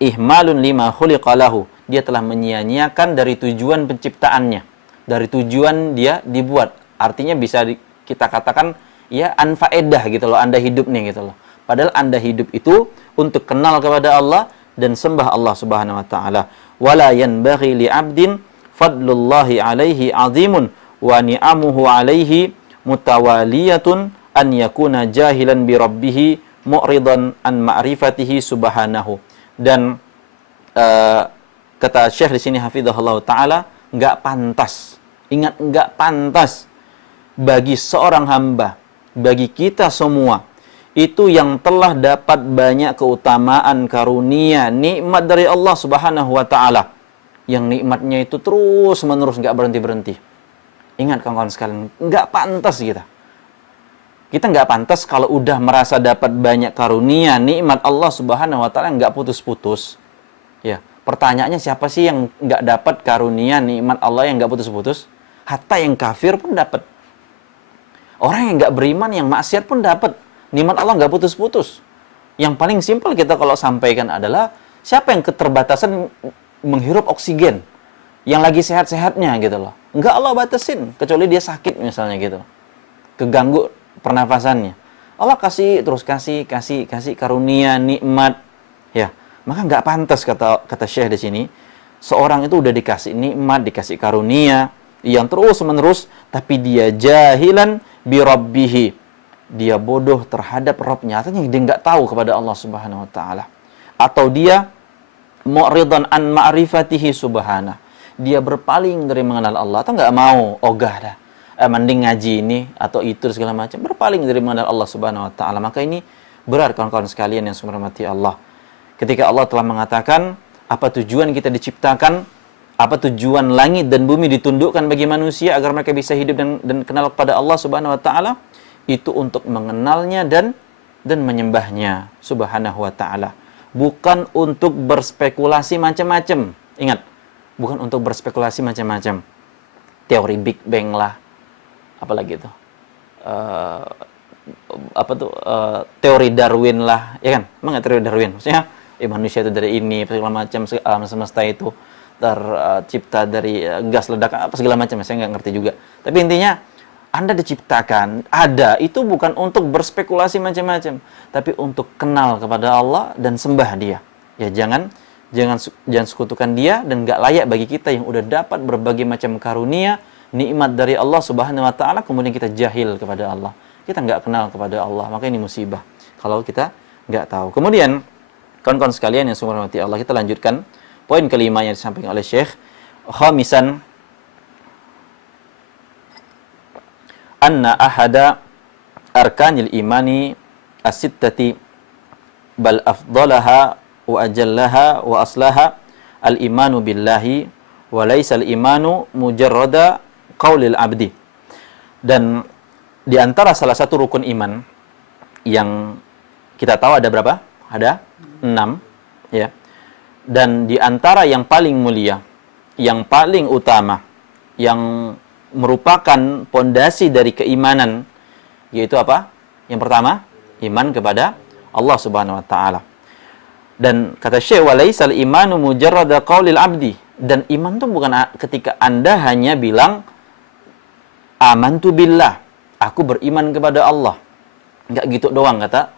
ihmalun lima khuliqa lahu. Dia telah menyia-nyiakan dari tujuan penciptaannya, dari tujuan dia dibuat. Artinya bisa kita katakan ya anfaedah gitu loh, Anda hidup nih gitu loh. Padahal Anda hidup itu untuk kenal kepada Allah dan sembah Allah Subhanahu wa taala. Wala yanbaghi li 'abdin fadlullahi 'alaihi 'azimun wa ni'amuhu 'alaihi mutawaliyatun an yakuna jahilan bi rabbih mu'ridan an ma'rifatihi subhanahu. Dan kata Syekh di sini hafizahullah taala, enggak pantas. Ingat, enggak pantas bagi seorang hamba, bagi kita semua, itu yang telah dapat banyak keutamaan, karunia, nikmat dari Allah Subhanahu wa taala, yang nikmatnya itu terus-menerus enggak berhenti-berhenti. Ingat kawan-kawan sekalian, enggak pantas kita. Kita enggak pantas kalau udah merasa dapat banyak karunia, nikmat Allah Subhanahu wa taala enggak putus-putus. Ya, pertanyaannya siapa sih yang enggak dapat karunia, nikmat Allah yang enggak putus-putus? Hatta yang kafir pun dapat. Orang yang enggak beriman, yang maksiat pun dapat. Nikmat Allah enggak putus-putus. Yang paling simpel kita kalau sampaikan adalah siapa yang keterbatasan menghirup oksigen, yang lagi sehat-sehatnya gitu loh. Enggak Allah batasin, kecuali dia sakit misalnya gitu. Keganggu pernafasannya. Allah kasih terus kasih karunia, nikmat. Ya, maka enggak pantas kata Syekh di sini, seorang itu udah dikasih nikmat, dikasih karunia yang terus-menerus, tapi dia jahilan bi rabbihi. Dia bodoh terhadap Rabb-nya, artinya dia enggak tahu kepada Allah Subhanahu wa taala. Atau dia mu'ridan an ma'rifatihi subhanahu. Dia berpaling dari mengenal Allah, atau enggak mau ogah dah. mending ngaji ini atau itu segala macam, berpaling dari mengenal Allah Subhanahu wa taala. Maka ini berat kawan-kawan sekalian yang hormati Allah. Ketika Allah telah mengatakan apa tujuan kita diciptakan, apa tujuan langit dan bumi ditundukkan bagi manusia agar mereka bisa hidup dan kenal kepada Allah Subhanahu wa taala, itu untuk mengenalnya dan menyembahnya Subhanahu wa taala. Bukan untuk berspekulasi macam-macam. Ingat, bukan untuk berspekulasi macam-macam. Teori Big Bang lah, apalagi itu. Teori Darwin lah, ya kan? Emang teori Darwin? Maksudnya manusia itu dari ini, segala macam, alam semesta itu tercipta dari gas ledakan, apa segala macam, saya nggak ngerti juga. Tapi intinya, Anda diciptakan, ada, itu bukan untuk berspekulasi macam-macam, tapi untuk kenal kepada Allah dan sembah Dia. Ya, jangan sekutukan Dia, dan nggak layak bagi kita yang udah dapat berbagai macam karunia, nikmat dari Allah Subhanahu wa taala, kemudian kita jahil kepada Allah. Kita nggak kenal kepada Allah, maka ini musibah kalau kita nggak tahu. Kemudian, kawan-kawan sekalian yang sungguh hormati Allah, kita lanjutkan poin kelima yang disampaikan oleh Syekh. Khamisan, anna ahada arkanil imani as-sittati bal afdalaha wa ajallaha wa aslaha al-imanu billahi wa laysa al-imanu mujarrada qaulil abdi. Dan di antara salah satu rukun iman yang kita tahu ada berapa? Ada 6, ya. Dan di antara yang paling mulia, yang paling utama, yang merupakan pondasi dari keimanan, yaitu apa? Yang pertama, iman kepada Allah Subhanahu wa taala. Dan kata Syekh, walaisal imanu mujarrada qaulil abdi. Dan iman itu bukan ketika Anda hanya bilang amantu billah, aku beriman kepada Allah. Enggak gitu doang kata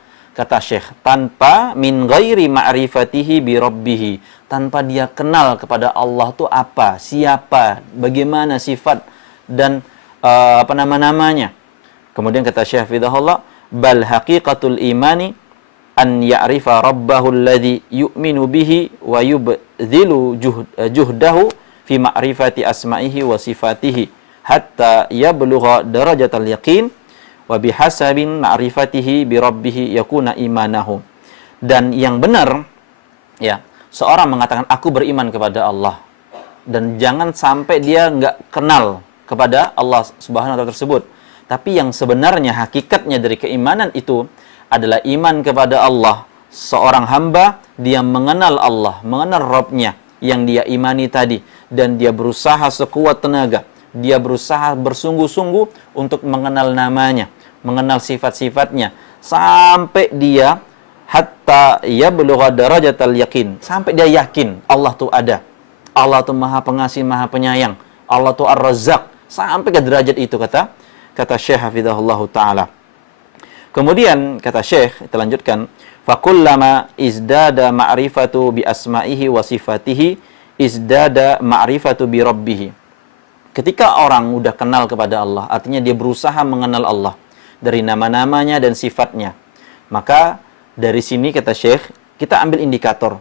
Syekh, tanpa min ghairi ma'rifatihi bi rabbih, tanpa dia kenal kepada Allah itu apa, siapa, bagaimana sifat dan nama-namanya. Kemudian kata Syekh Fidahullah, bal haqiqatul imani an ya'rifa rabbahu alladhi yu'minu bihi wa yubdhilu juhdahu fi ma'rifati asma'ihi wa sifatihi hatta yablugha darajatal yaqin wa bihasabin ma'rifatihi bi rabbih yakuna imanahu. Dan yang benar, ya, seorang mengatakan aku beriman kepada Allah, dan jangan sampai dia nggak kenal kepada Allah Subhanahu wa taala tersebut. Tapi yang sebenarnya hakikatnya dari keimanan itu adalah iman kepada Allah. Seorang hamba, dia mengenal Allah, mengenal Rabb-nya yang dia imani tadi, dan dia berusaha sekuat tenaga, dia berusaha bersungguh-sungguh untuk mengenal namanya, mengenal sifat-sifatnya, sampai dia hatta yablugha darajatal yaqin, sampai dia yakin Allah tuh ada, Allah tuh Maha Pengasih, Maha Penyayang, Allah tuh Ar-Razzaq, sampai ke derajat itu kata Syekh hafizahullah taala. Kemudian kata Syekh, kita lanjutkan, fakullama izdada ma'rifatu bi asma'ihi wa sifatihi izdada ma'rifatu bi rabbih. Ketika orang udah kenal kepada Allah, artinya dia berusaha mengenal Allah dari nama-namanya dan sifatnya, maka dari sini kata Syekh, kita ambil indikator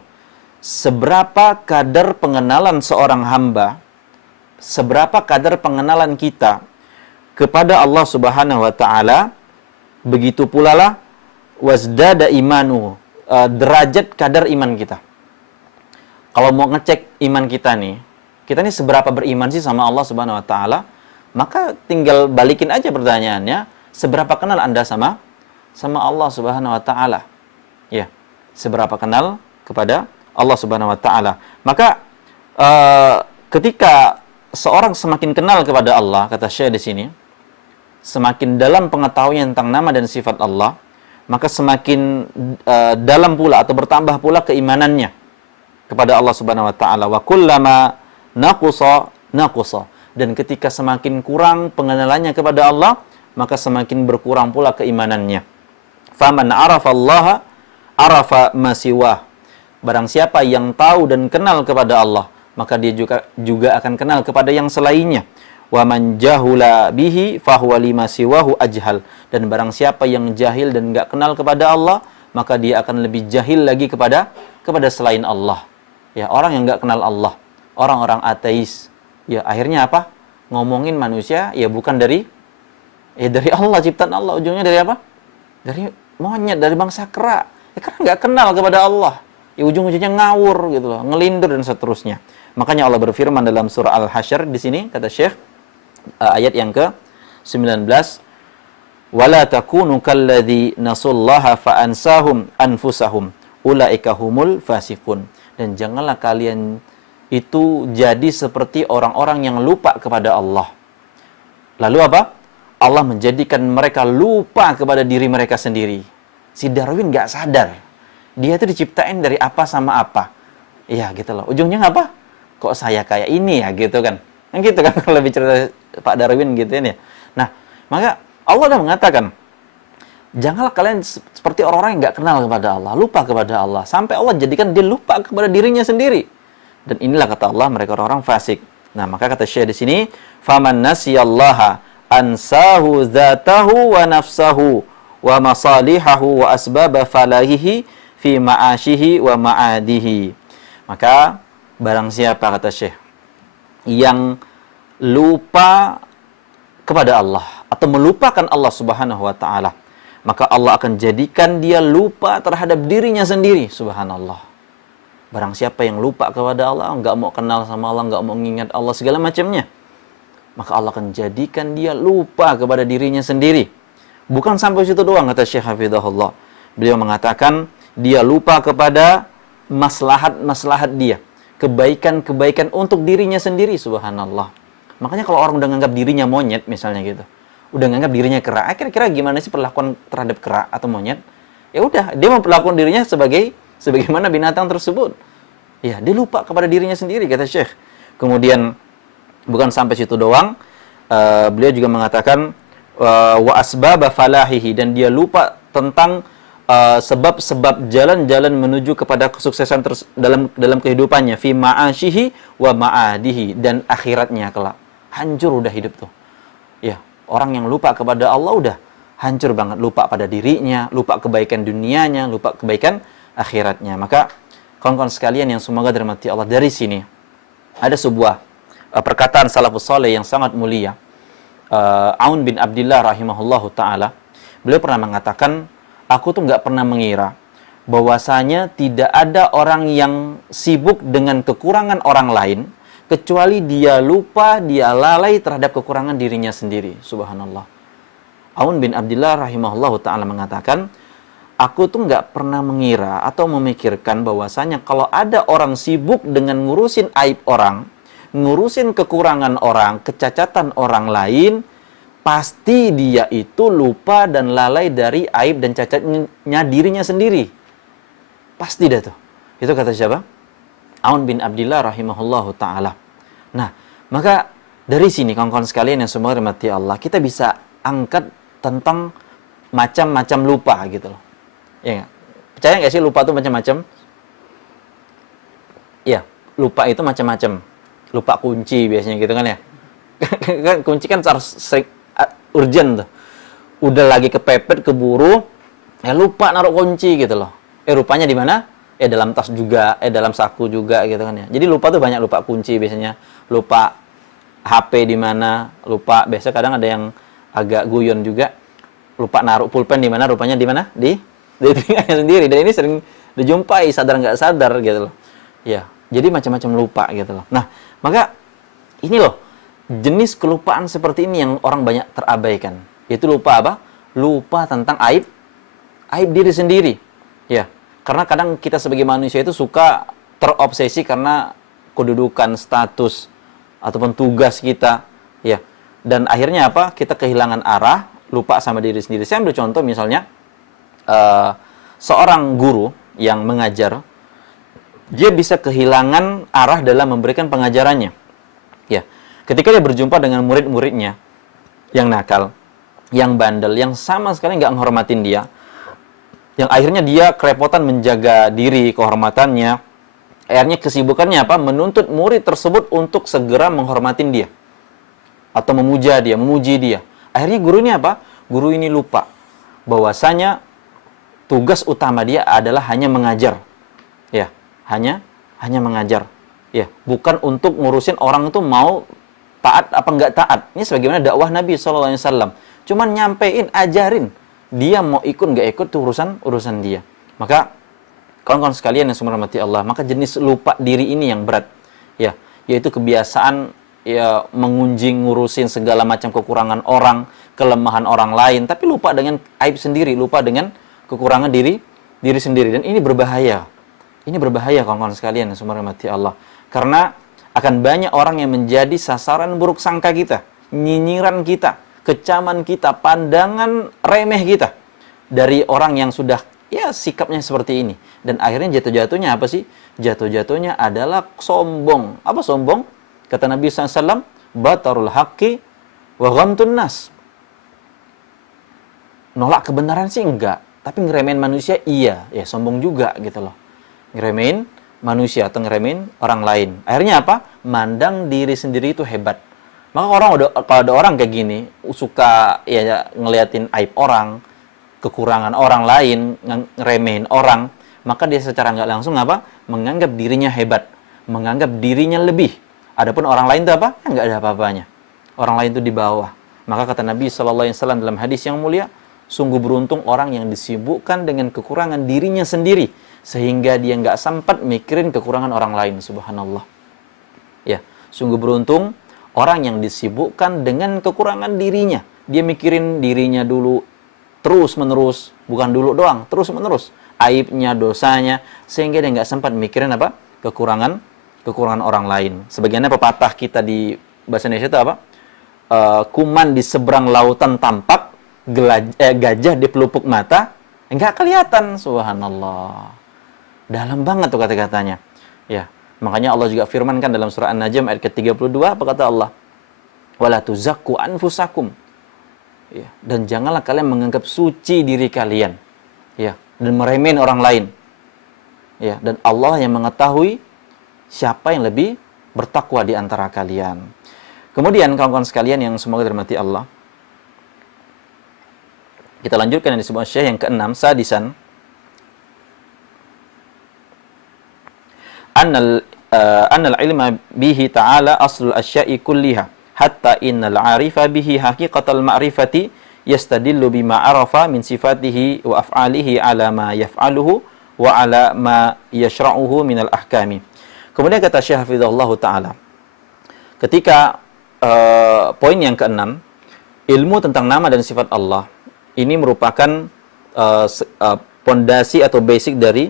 seberapa kadar pengenalan seorang hamba, seberapa kadar pengenalan kita kepada Allah Subhanahu wa taala, begitu pula lah wasdada imanu, derajat kadar iman kita. Kalau mau ngecek iman kita nih seberapa beriman sih sama Allah Subhanahu wa taala, maka tinggal balikin aja pertanyaannya, seberapa kenal Anda sama Allah Subhanahu wa taala? Ya, seberapa kenal kepada Allah Subhanahu wa taala. Maka ketika seorang semakin kenal kepada Allah, kata Syekh di sini, semakin dalam pengetahuan tentang nama dan sifat Allah, maka semakin dalam pula atau bertambah pula keimanannya kepada Allah Subhanahu wa taala. Wa kullama naqusa. Dan ketika semakin kurang pengenalannya kepada Allah, maka semakin berkurang pula keimanannya. Faman arafa Allah arafa ma siwah. Barang siapa yang tahu dan kenal kepada Allah, maka dia juga akan kenal kepada yang selainnya. Wa man jahula bihi fahuwa lima siwahu ajhal. Dan barang siapa yang jahil dan enggak kenal kepada Allah, maka dia akan lebih jahil lagi kepada selain Allah. Ya, orang yang enggak kenal Allah, orang-orang ateis, ya akhirnya apa? ngomongin manusia ya bukan dari Allah, ciptaan Allah. Ujungnya dari apa? Dari monyet, dari bangsa kera. Ya karena nggak kenal kepada Allah. Ya ujung-ujungnya ngawur gitu loh, ngelindur dan seterusnya. Makanya Allah berfirman dalam surah Al-Hasyr di sini kata Syekh ayat yang ke-19, wala takunu kalladzi nasullaha fa ansahum anfusahum ulaika humul fasiqun. Dan janganlah kalian itu jadi seperti orang-orang yang lupa kepada Allah. Lalu apa? Allah menjadikan mereka lupa kepada diri mereka sendiri. Si Darwin nggak sadar. Dia itu diciptain dari apa sama apa. Iya gitu loh. Ujungnya apa? Kok saya kayak ini ya gitu kan. Yang gitu kan kalau bicara Pak Darwin gitu ya. Nah, maka Allah sudah mengatakan, janganlah kalian seperti orang-orang yang nggak kenal kepada Allah, lupa kepada Allah. Sampai Allah jadikan dia lupa kepada dirinya sendiri. Dan inilah kata Allah, mereka orang-orang fasik. Nah, maka kata Syekh di sini, faman nasiyallaha ansahu dzatahu wa nafsahu wa masalihahu wa asbaba falahihi fi ma'ashihi wa ma'adihi. Maka barang siapa kata Syekh yang lupa kepada Allah atau melupakan Allah Subhanahu wa taala, maka Allah akan jadikan dia lupa terhadap dirinya sendiri. Subhanallah. Barang siapa yang lupa kepada Allah, enggak mau kenal sama Allah, enggak mau mengingat Allah segala macamnya, maka Allah akan jadikan dia lupa kepada dirinya sendiri. Bukan sampai situ doang kata Syekh Hafizahullah. Beliau mengatakan dia lupa kepada maslahat-maslahat dia, kebaikan-kebaikan untuk dirinya sendiri. Subhanallah. Makanya kalau orang udah nganggap dirinya monyet misalnya gitu, udah nganggap dirinya kera, kira-kira gimana sih perlakuan terhadap kera atau monyet? Ya udah, dia memperlakukan dirinya sebagaimana binatang tersebut. Ya, dia lupa kepada dirinya sendiri kata Syekh. Kemudian bukan sampai situ doang, beliau juga mengatakan wa asbaba falahihi, dan dia lupa tentang sebab-sebab jalan-jalan menuju kepada kesuksesan dalam kehidupannya, fi ma'ashihi wa ma'adihi, dan akhiratnya kelak. Hancur udah hidup tuh. Ya, orang yang lupa kepada Allah udah hancur banget, lupa pada dirinya, lupa kebaikan dunianya, lupa kebaikan akhiratnya. Maka kawan-kawan sekalian yang semoga dirahmati Allah, dari sini ada sebuah perkataan salafus saleh yang sangat mulia. Aun bin Abdillah rahimahullahu taala, beliau pernah mengatakan, aku tuh nggak pernah mengira bahwasanya tidak ada orang yang sibuk dengan kekurangan orang lain kecuali dia lupa, dia lalai terhadap kekurangan dirinya sendiri. Subhanallah. Aun bin Abdillah rahimahullahu ta'ala mengatakan, aku tuh nggak pernah mengira atau memikirkan bahwasanya kalau ada orang sibuk dengan ngurusin aib orang, ngurusin kekurangan orang, kecacatan orang lain, pasti dia itu lupa dan lalai dari aib dan cacatnya dirinya sendiri. Pasti dah tuh. Itu kata siapa? Aun bin Abdillah rahimahullahu ta'ala. Nah, maka dari sini kawan-kawan sekalian yang semua dirahmati Allah, kita bisa angkat tentang macam-macam lupa gitu loh. Ya gak? Percaya nggak sih lupa itu macam-macam? Ya, lupa itu macam-macam. Lupa kunci biasanya gitu kan ya. Kan kunci kan sering urgent tuh. Udah lagi kepepet, keburu, ya lupa naruh kunci gitu loh. Rupanya di mana? Dalam tas juga, dalam saku juga gitu kan ya. Jadi lupa tuh banyak, lupa kunci biasanya, lupa HP di mana, lupa biasa kadang ada yang agak guyon juga, lupa naruh pulpen di mana, rupanya di mana? Di telinganya sendiri. Dan ini sering dijumpai sadar nggak sadar gitu loh. Ya, jadi macam-macam lupa gitu loh. Nah, maka ini loh, jenis kelupaan seperti ini yang orang banyak terabaikan. Yaitu lupa apa? Lupa tentang aib diri sendiri. Ya, karena kadang kita sebagai manusia itu suka terobsesi karena kedudukan, status, ataupun tugas kita. Ya, dan akhirnya apa? Kita kehilangan arah, lupa sama diri sendiri. Saya ambil contoh misalnya, seorang guru yang mengajar, dia bisa kehilangan arah dalam memberikan pengajarannya. Ya, ketika dia berjumpa dengan murid-muridnya yang nakal, yang bandel, yang sama sekali nggak menghormatin dia, yang akhirnya dia kerepotan menjaga diri, kehormatannya, akhirnya kesibukannya apa? Menuntut murid tersebut untuk segera menghormatin dia atau memuja dia, memuji dia. Akhirnya guru ini apa? Guru ini lupa bahwasanya tugas utama dia adalah hanya mengajar. Ya, hanya mengajar. Ya, bukan untuk ngurusin orang itu mau taat apa enggak taat. Ini sebagaimana dakwah Nabi SAW. Cuman nyampein, ajarin. Dia mau ikut enggak ikut itu urusan dia. Maka kawan-kawan sekalian yang semua rahmati Allah, maka jenis lupa diri ini yang berat. Ya, yaitu kebiasaan ya mengunjing, ngurusin segala macam kekurangan orang, kelemahan orang lain, tapi lupa dengan aib sendiri, lupa dengan kekurangan diri sendiri. Dan ini berbahaya. Ini berbahaya kawan-kawan sekalian yang semua rahmati Allah. Karena akan banyak orang yang menjadi sasaran buruk sangka kita, nyinyiran kita, kecaman kita, pandangan remeh kita dari orang yang sudah ya sikapnya seperti ini. Dan akhirnya jatuh-jatuhnya apa sih? Jatuh-jatuhnya adalah sombong. Apa sombong? Kata Nabi SAW, batarul haqqi wa ghamtun nas. Nolak kebenaran sih enggak, tapi ngeremehin manusia iya. Ya sombong juga gitu loh. Ngeremehin manusia atau ngeremehin orang lain. Akhirnya apa? Mandang diri sendiri itu hebat. Maka kalau ada orang kayak gini, suka ya ngeliatin aib orang, kekurangan orang lain, ngeremehin orang, maka dia secara nggak langsung apa? Menganggap dirinya hebat, menganggap dirinya lebih. Adapun orang lain itu apa? Nggak ada apa-apanya. Orang lain itu di bawah. Maka kata Nabi SAW dalam hadis yang mulia, sungguh beruntung orang yang disibukkan dengan kekurangan dirinya sendiri, sehingga dia nggak sempat mikirin kekurangan orang lain. Subhanallah. Ya, sungguh beruntung orang yang disibukkan dengan kekurangan dirinya. Dia mikirin dirinya dulu, terus-menerus. Bukan dulu doang, terus-menerus. Aibnya, dosanya, sehingga dia nggak sempat mikirin apa? Kekurangan orang lain. Sebagiannya pepatah kita di bahasa Indonesia itu apa? Kuman di seberang lautan tampak, gajah di pelupuk mata, nggak kelihatan. Subhanallah. Dalam banget tuh kata-katanya. Ya, makanya Allah juga firmankan dalam surah An-Najm ayat ke-32, apa kata Allah? Wala tuzakku anfusakum. Ya, dan janganlah kalian menganggap suci diri kalian. Ya, dan meremehin orang lain. Ya, dan Allah yang mengetahui siapa yang lebih bertakwa di antara kalian. Kemudian kawan-kawan sekalian yang semoga dirahmati Allah, kita lanjutkan yang disebut Syekh yang ke-6, sadisan. Annal ilma bihi ta'ala aslul asya'i kulliha hatta innal 'arifa bihi haqiqatal ma'rifati yastadillu bima 'arafa min sifatihi wa af'alihi ala ma yaf'aluhu wa ala ma yashra'uhu minal ahkami. Kemudian kata Syekh Hafizahullah Ta'ala, ketika poin yang ke-6, ilmu tentang nama dan sifat Allah ini merupakan pondasi atau basic dari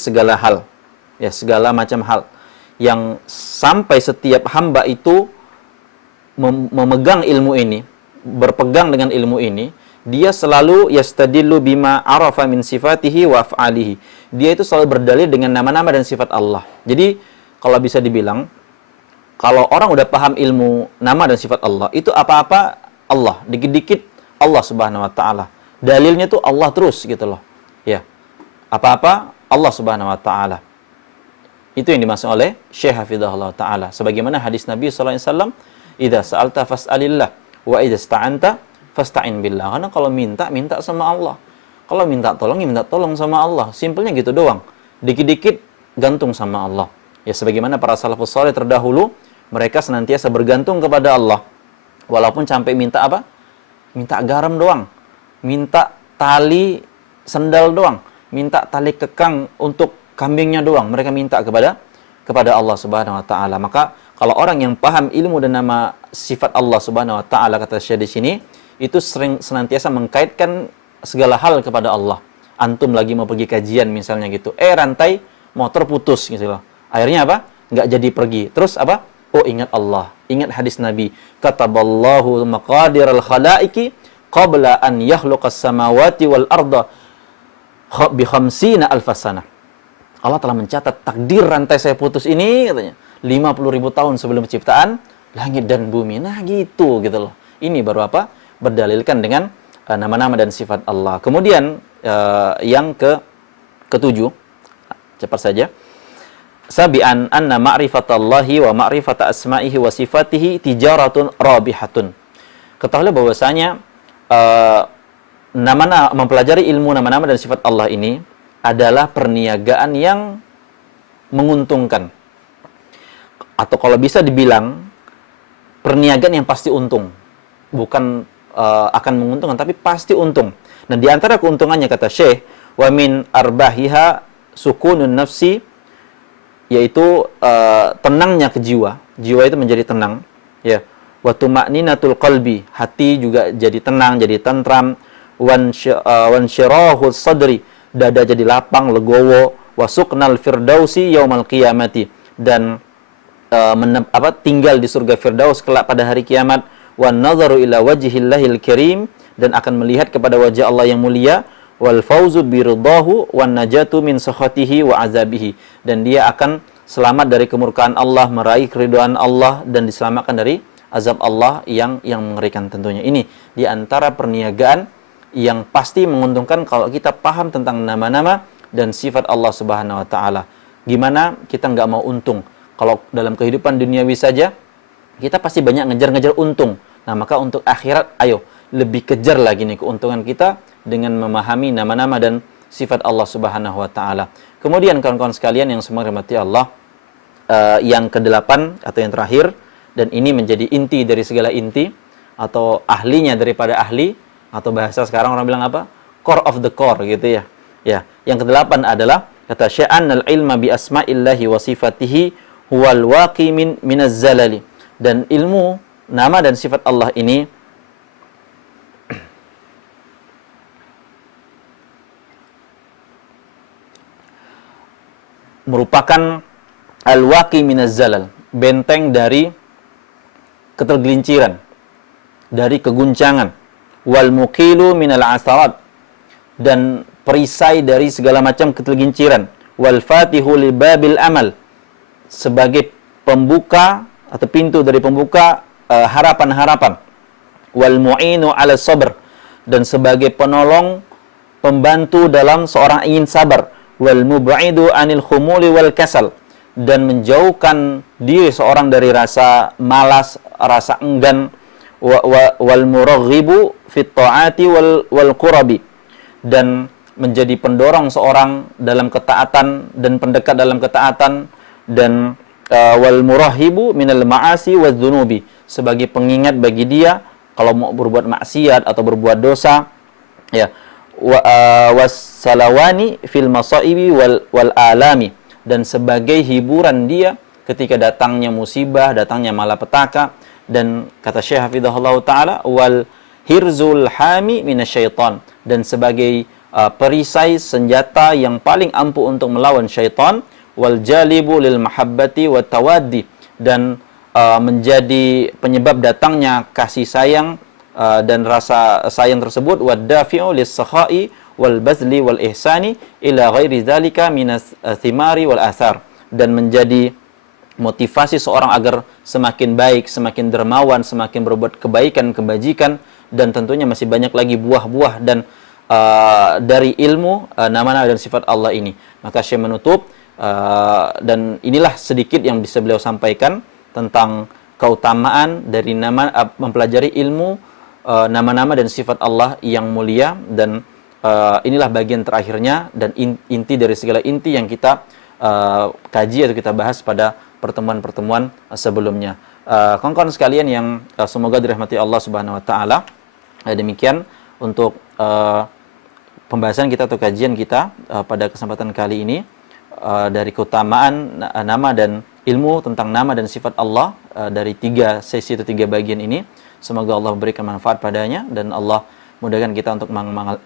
segala hal, ya, segala macam hal yang sampai setiap hamba itu memegang ilmu ini, berpegang dengan ilmu ini, dia selalu yastadillu bima arafa min sifatihi wa af'alihi. Dia itu selalu berdalil dengan nama-nama dan sifat Allah. Jadi kalau bisa dibilang, kalau orang udah paham ilmu nama dan sifat Allah, itu apa-apa Allah, dikit-dikit Allah Subhanahu wa taala. Dalilnya tuh Allah terus gitu loh. Ya. Apa-apa Allah Subhanahu wa taala. Itu yang dimaksud oleh Syekh Hafizahullah Ta'ala. Sebagaimana hadis Nabi SAW, idza sa'alta fas'alillah, wa idza ista'anta fasta'in billah. Karena kalau minta sama Allah. Kalau minta tolong sama Allah. Simpelnya gitu doang. Dikit-dikit gantung sama Allah. Ya, sebagaimana para salafus saleh terdahulu, mereka senantiasa bergantung kepada Allah. Walaupun sampai minta apa? Minta garam doang. Minta tali sendal doang. Minta tali kekang untuk kambingnya doang, mereka minta kepada Allah Subhanahu wa taala. Maka kalau orang yang paham ilmu dan nama sifat Allah Subhanahu wa taala, kata Syekh di sini, itu sering senantiasa mengkaitkan segala hal kepada Allah. Antum lagi mau pergi kajian misalnya gitu. Rantai motor putus gitu loh. Akhirnya apa? Nggak jadi pergi. Terus apa? Oh, ingat Allah, ingat hadis Nabi. Kataballahu maqadiral khalaiqi qabla an yakhluqas samawati wal arda bi khamsina alfasana. Allah telah mencatat takdir rantai saya putus ini, katanya, 50.000 tahun sebelum penciptaan langit dan bumi. Nah gitu loh. Ini baru apa? Berdalilkan dengan nama-nama dan sifat Allah. Kemudian yang ketujuh, cepat saja. Sabi'an anna ma'rifatallahi wa ma'rifata asma'ihi wa sifatihi tijaratun rabihatun. Ketahuilah bahwasanya mempelajari ilmu nama-nama dan sifat Allah ini adalah perniagaan yang menguntungkan. Atau kalau bisa dibilang, perniagaan yang pasti untung. Bukan akan menguntungkan, tapi pasti untung. Nah, di antara keuntungannya kata Syekh, wa min arbahiha sukunun nafsi, yaitu tenangnya ke jiwa. Jiwa itu menjadi tenang, ya. Wa tuma'ninatul qalbi, hati juga jadi tenang, jadi tentram. Wan syirahus sadri, dada jadi lapang, legowo. Wa suqnal firdausi yaumal qiyamati, dan tinggal di surga Firdaus kelak pada hari kiamat. Wan nadharu ila wajhillahil karim, dan akan melihat kepada wajah Allah yang mulia. Wal fauzu biridhahu wan najatu min sakhatihi wa azabihi, dan dia akan selamat dari kemurkaan Allah, meraih keridhaan Allah, dan diselamatkan dari azab Allah yang mengerikan tentunya. Ini di antara perniagaan yang pasti menguntungkan kalau kita paham tentang nama-nama dan sifat Allah Subhanahu wa taala. Gimana kita nggak mau untung? Kalau dalam kehidupan duniawi saja kita pasti banyak ngejar-ngejar untung. Nah, maka untuk akhirat, ayo lebih kejar lagi nih keuntungan kita dengan memahami nama-nama dan sifat Allah Subhanahu wa taala. Kemudian kawan-kawan sekalian yang semua dirahmati Allah, yang kedelapan atau yang terakhir, dan ini menjadi inti dari segala inti atau ahlinya daripada ahli, atau bahasa sekarang orang bilang apa? Core of the core gitu ya. Ya, yang kedelapan adalah kata sya'anal ilma bi asma'illahi wa sifatihi huwal waqi minaz zalali. Dan ilmu nama dan sifat Allah ini merupakan al-waqi minaz zalal, benteng dari ketergelinciran, dari keguncangan, wal muqilu minal asarat, dan perisai dari segala macam ketergelinciran, wal fatihu li babil amal, sebagai pembuka atau pintu dari pembuka harapan-harapan, wal mu'inu ala sabr, dan sebagai penolong, pembantu dalam seorang ingin sabar, wal mub'idu anil khumuli wal kasal, dan menjauhkan diri seorang dari rasa malas, rasa enggan, wal muraghibu fit ta'ati wal qurabi, dan menjadi pendorong seorang dalam ketaatan dan pendekat dalam ketaatan, dan wal murahibu minal ma'asi waz dzunubi, sebagai pengingat bagi dia kalau mau berbuat maksiat atau berbuat dosa, ya. Wassalawani fil masaibi wal alami, dan sebagai hiburan dia ketika datangnya musibah, datangnya malapetaka. Dan kata Syekh Hafizahullah Ta'ala, wal hirzul hami minasyaitan, dan sebagai perisai senjata yang paling ampuh untuk melawan syaitan, wal jalibu lil mahabbati wat tawaddi, dan menjadi penyebab datangnya kasih sayang dan rasa sayang tersebut, wadafi'u lis-sakhai wal bazli wal ihsani ila ghairi dzalika minas thimari wal athar, dan menjadi motivasi seorang agar semakin baik, semakin dermawan, semakin berbuat kebaikan, kebajikan, dan tentunya masih banyak lagi buah-buah dan dari ilmu nama-nama dan sifat Allah ini. Maka Syekh menutup, dan inilah sedikit yang bisa beliau sampaikan tentang keutamaan dari mempelajari ilmu nama-nama dan sifat Allah yang mulia, dan inilah bagian terakhirnya dan inti dari segala inti yang kita kaji atau kita bahas pada pertemuan-pertemuan sebelumnya. Kawan-kawan sekalian yang semoga dirahmati Allah Subhanahu wa taala, demikian untuk pembahasan kita atau kajian kita pada kesempatan kali ini dari keutamaan nama dan ilmu tentang nama dan sifat Allah dari 3 sesi atau 3 bagian ini. Semoga Allah memberikan manfaat padanya dan Allah mudahkan kita untuk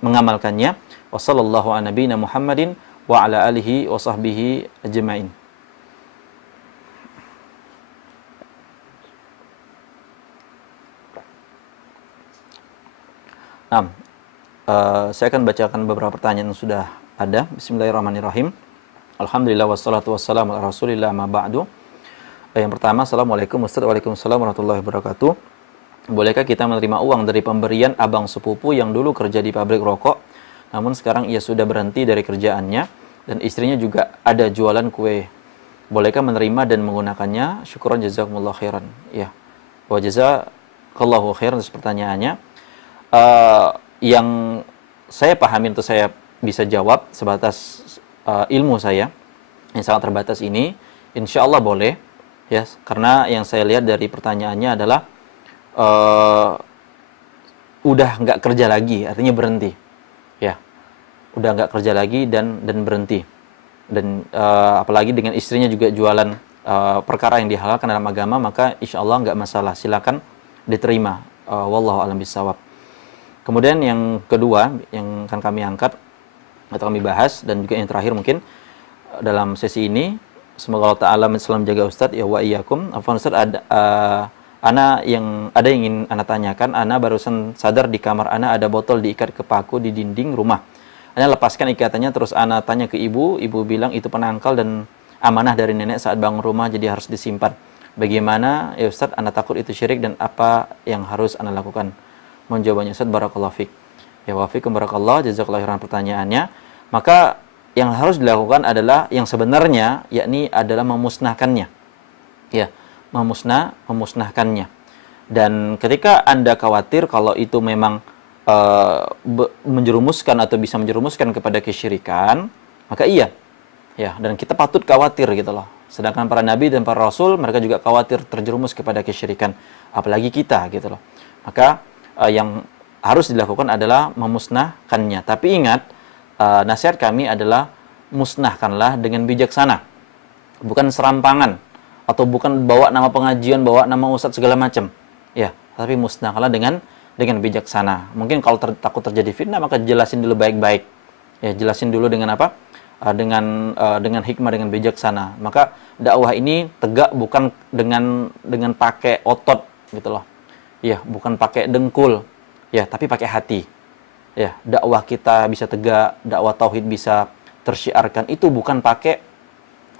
mengamalkannya. Wassallallahu ala nabiyina Muhammadin wa ala alihi wa sahbihi ajma'in. Nah, saya akan bacakan beberapa pertanyaan yang sudah ada. Bismillahirrahmanirrahim. Alhamdulillah wassalatu wassalamu ala Rasulillah ma ba'du. Yang pertama, Assalamualaikum Ustaz. Waalaikumsalam warahmatullahi wabarakatuh. Bolehkah kita menerima uang dari pemberian abang sepupu yang dulu kerja di pabrik rokok, namun sekarang ia sudah berhenti dari kerjaannya dan istrinya juga ada jualan kue. Bolehkah menerima dan menggunakannya? Syukran jazakumullah khairan. Ya. Wa jazakallahu khairan atas pertanyaannya. Yang saya pahami atau saya bisa jawab sebatas ilmu saya yang sangat terbatas ini, insya Allah boleh. Ya, karena yang saya lihat dari pertanyaannya adalah uh, udah nggak kerja lagi, artinya berhenti. Ya, udah nggak kerja lagi dan berhenti. Dan apalagi dengan istrinya juga jualan perkara yang dihalalkan dalam agama, maka insya Allah nggak masalah, silakan diterima. Wallahu a'lam bishawab. Kemudian yang kedua yang akan kami angkat atau kami bahas, dan juga yang terakhir mungkin dalam sesi ini, semoga Allah Ta'ala selalu menjaga Ustadz ya wa iyyakum. Afwan Ustadz, ana yang ingin ana tanyakan. Ana barusan sadar di kamar ana ada botol diikat ke paku di dinding rumah. Ana lepaskan ikatannya, terus ana tanya ke ibu bilang itu penangkal dan amanah dari nenek saat bangun rumah, jadi harus disimpan. Bagaimana ya Ustadz, ana takut itu syirik dan apa yang harus ana lakukan? Mohon jawabannya Ustadz, barakallahu fiik. Ya wafikum barakallah, jazakallahu khairan pertanyaannya. Maka yang harus dilakukan adalah yang sebenarnya, yakni adalah memusnahkannya. Ya, memusnahkannya. Dan ketika Anda khawatir kalau itu memang menjerumuskan atau bisa menjerumuskan kepada kesyirikan, maka iya. Ya, dan kita patut khawatir gitu loh. Sedangkan para nabi dan para rasul, mereka juga khawatir terjerumus kepada kesyirikan, apalagi kita gitu loh. Maka yang harus dilakukan adalah memusnahkannya. Tapi ingat, nasihat kami adalah musnahkanlah dengan bijaksana. Bukan serampangan, atau bukan bawa nama pengajian, bawa nama ustadz segala macam. Ya, tapi musnahkanlah dengan bijaksana. Mungkin kalau takut terjadi fitnah, maka jelasin dulu baik-baik. Ya, jelasin dulu dengan apa? Dengan hikmah, dengan bijaksana. Maka dakwah ini tegak bukan dengan pakai otot gitu loh. Ya, bukan pakai dengkul. Ya, tapi pakai hati. Ya, dakwah kita bisa tegak, dakwah tauhid bisa tersyiarkan, itu bukan pakai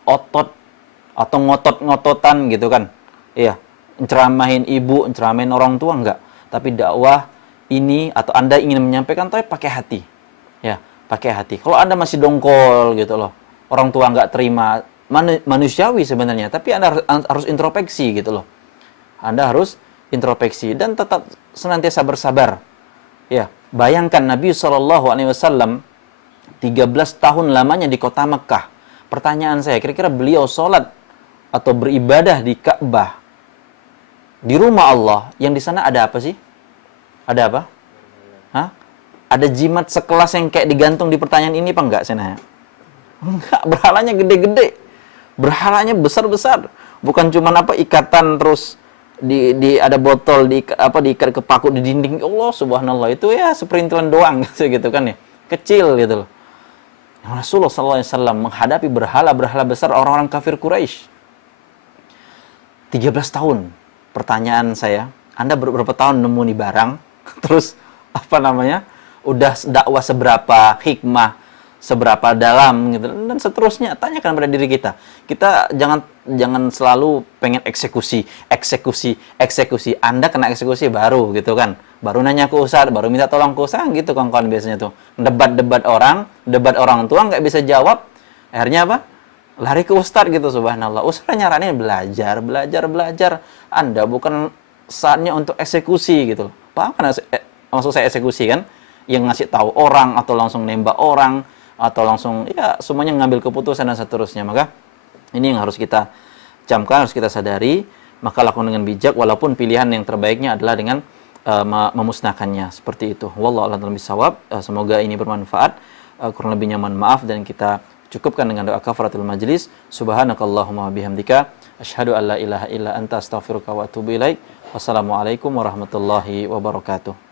otot atau ngotot-ngototan gitu kan. Iya, ceramahin ibu, ceramahin orang tua, enggak. Tapi dakwah ini, atau Anda ingin menyampaikan, tapi pakai hati. Ya, pakai hati. Kalau Anda masih dongkol gitu loh, orang tua enggak terima, manusiawi sebenarnya, tapi Anda harus introspeksi gitu loh. Anda harus introspeksi dan tetap senantiasa bersabar. Ya, bayangkan Nabi SAW 13 tahun lamanya di kota Mekah. Pertanyaan saya, kira-kira beliau sholat atau beribadah di Ka'bah, di rumah Allah, yang di sana ada apa sih? Ada apa? Hah? Ada jimat sekelas yang kayak digantung di pertanyaan ini apa enggak, saya nanya? Enggak, berhalanya gede-gede. Berhalanya besar-besar. Bukan cuma ikatan terus ada botol diikat ke paku di dinding. Allah subhanallah, itu ya seperintilan doang gitu kan ya. Kecil gitu loh. Rasulullah SAW menghadapi berhala besar orang-orang kafir Quraisy. 13 tahun. Pertanyaan saya, Anda berapa tahun nemu nih barang? Terus udah dakwah seberapa, hikmah seberapa dalam gitu, dan seterusnya. Tanyakan pada diri kita. Kita jangan selalu pengen eksekusi. Anda kena eksekusi baru gitu kan. Baru nanya ke ustadz, baru minta tolong ke ustadz gitu kawan-kawan biasanya tuh. Debat orang tua nggak bisa jawab. Akhirnya apa? Lari ke ustadz gitu, subhanallah. Ustadz nyaranin belajar. Anda bukan saatnya untuk eksekusi gitu. Paham kan maksud saya eksekusi kan? Yang ngasih tahu orang atau langsung nembak orang atau langsung ya semuanya ngambil keputusan dan seterusnya. Maka ini yang harus kita camkan, harus kita sadari. Maka lakukan dengan bijak, walaupun pilihan yang terbaiknya adalah dengan memusnahkannya, seperti itu. Wallahu a'lam bishawab. Semoga ini bermanfaat. Kurang lebihnya mohon maaf, dan kita cukupkan dengan doa kafaratul majlis. Subhanakallahumma bihamdika asyhadu an la ilaha illa anta astaghfiruka wa atubu ilaik. Wassalamualaikum warahmatullahi wabarakatuh.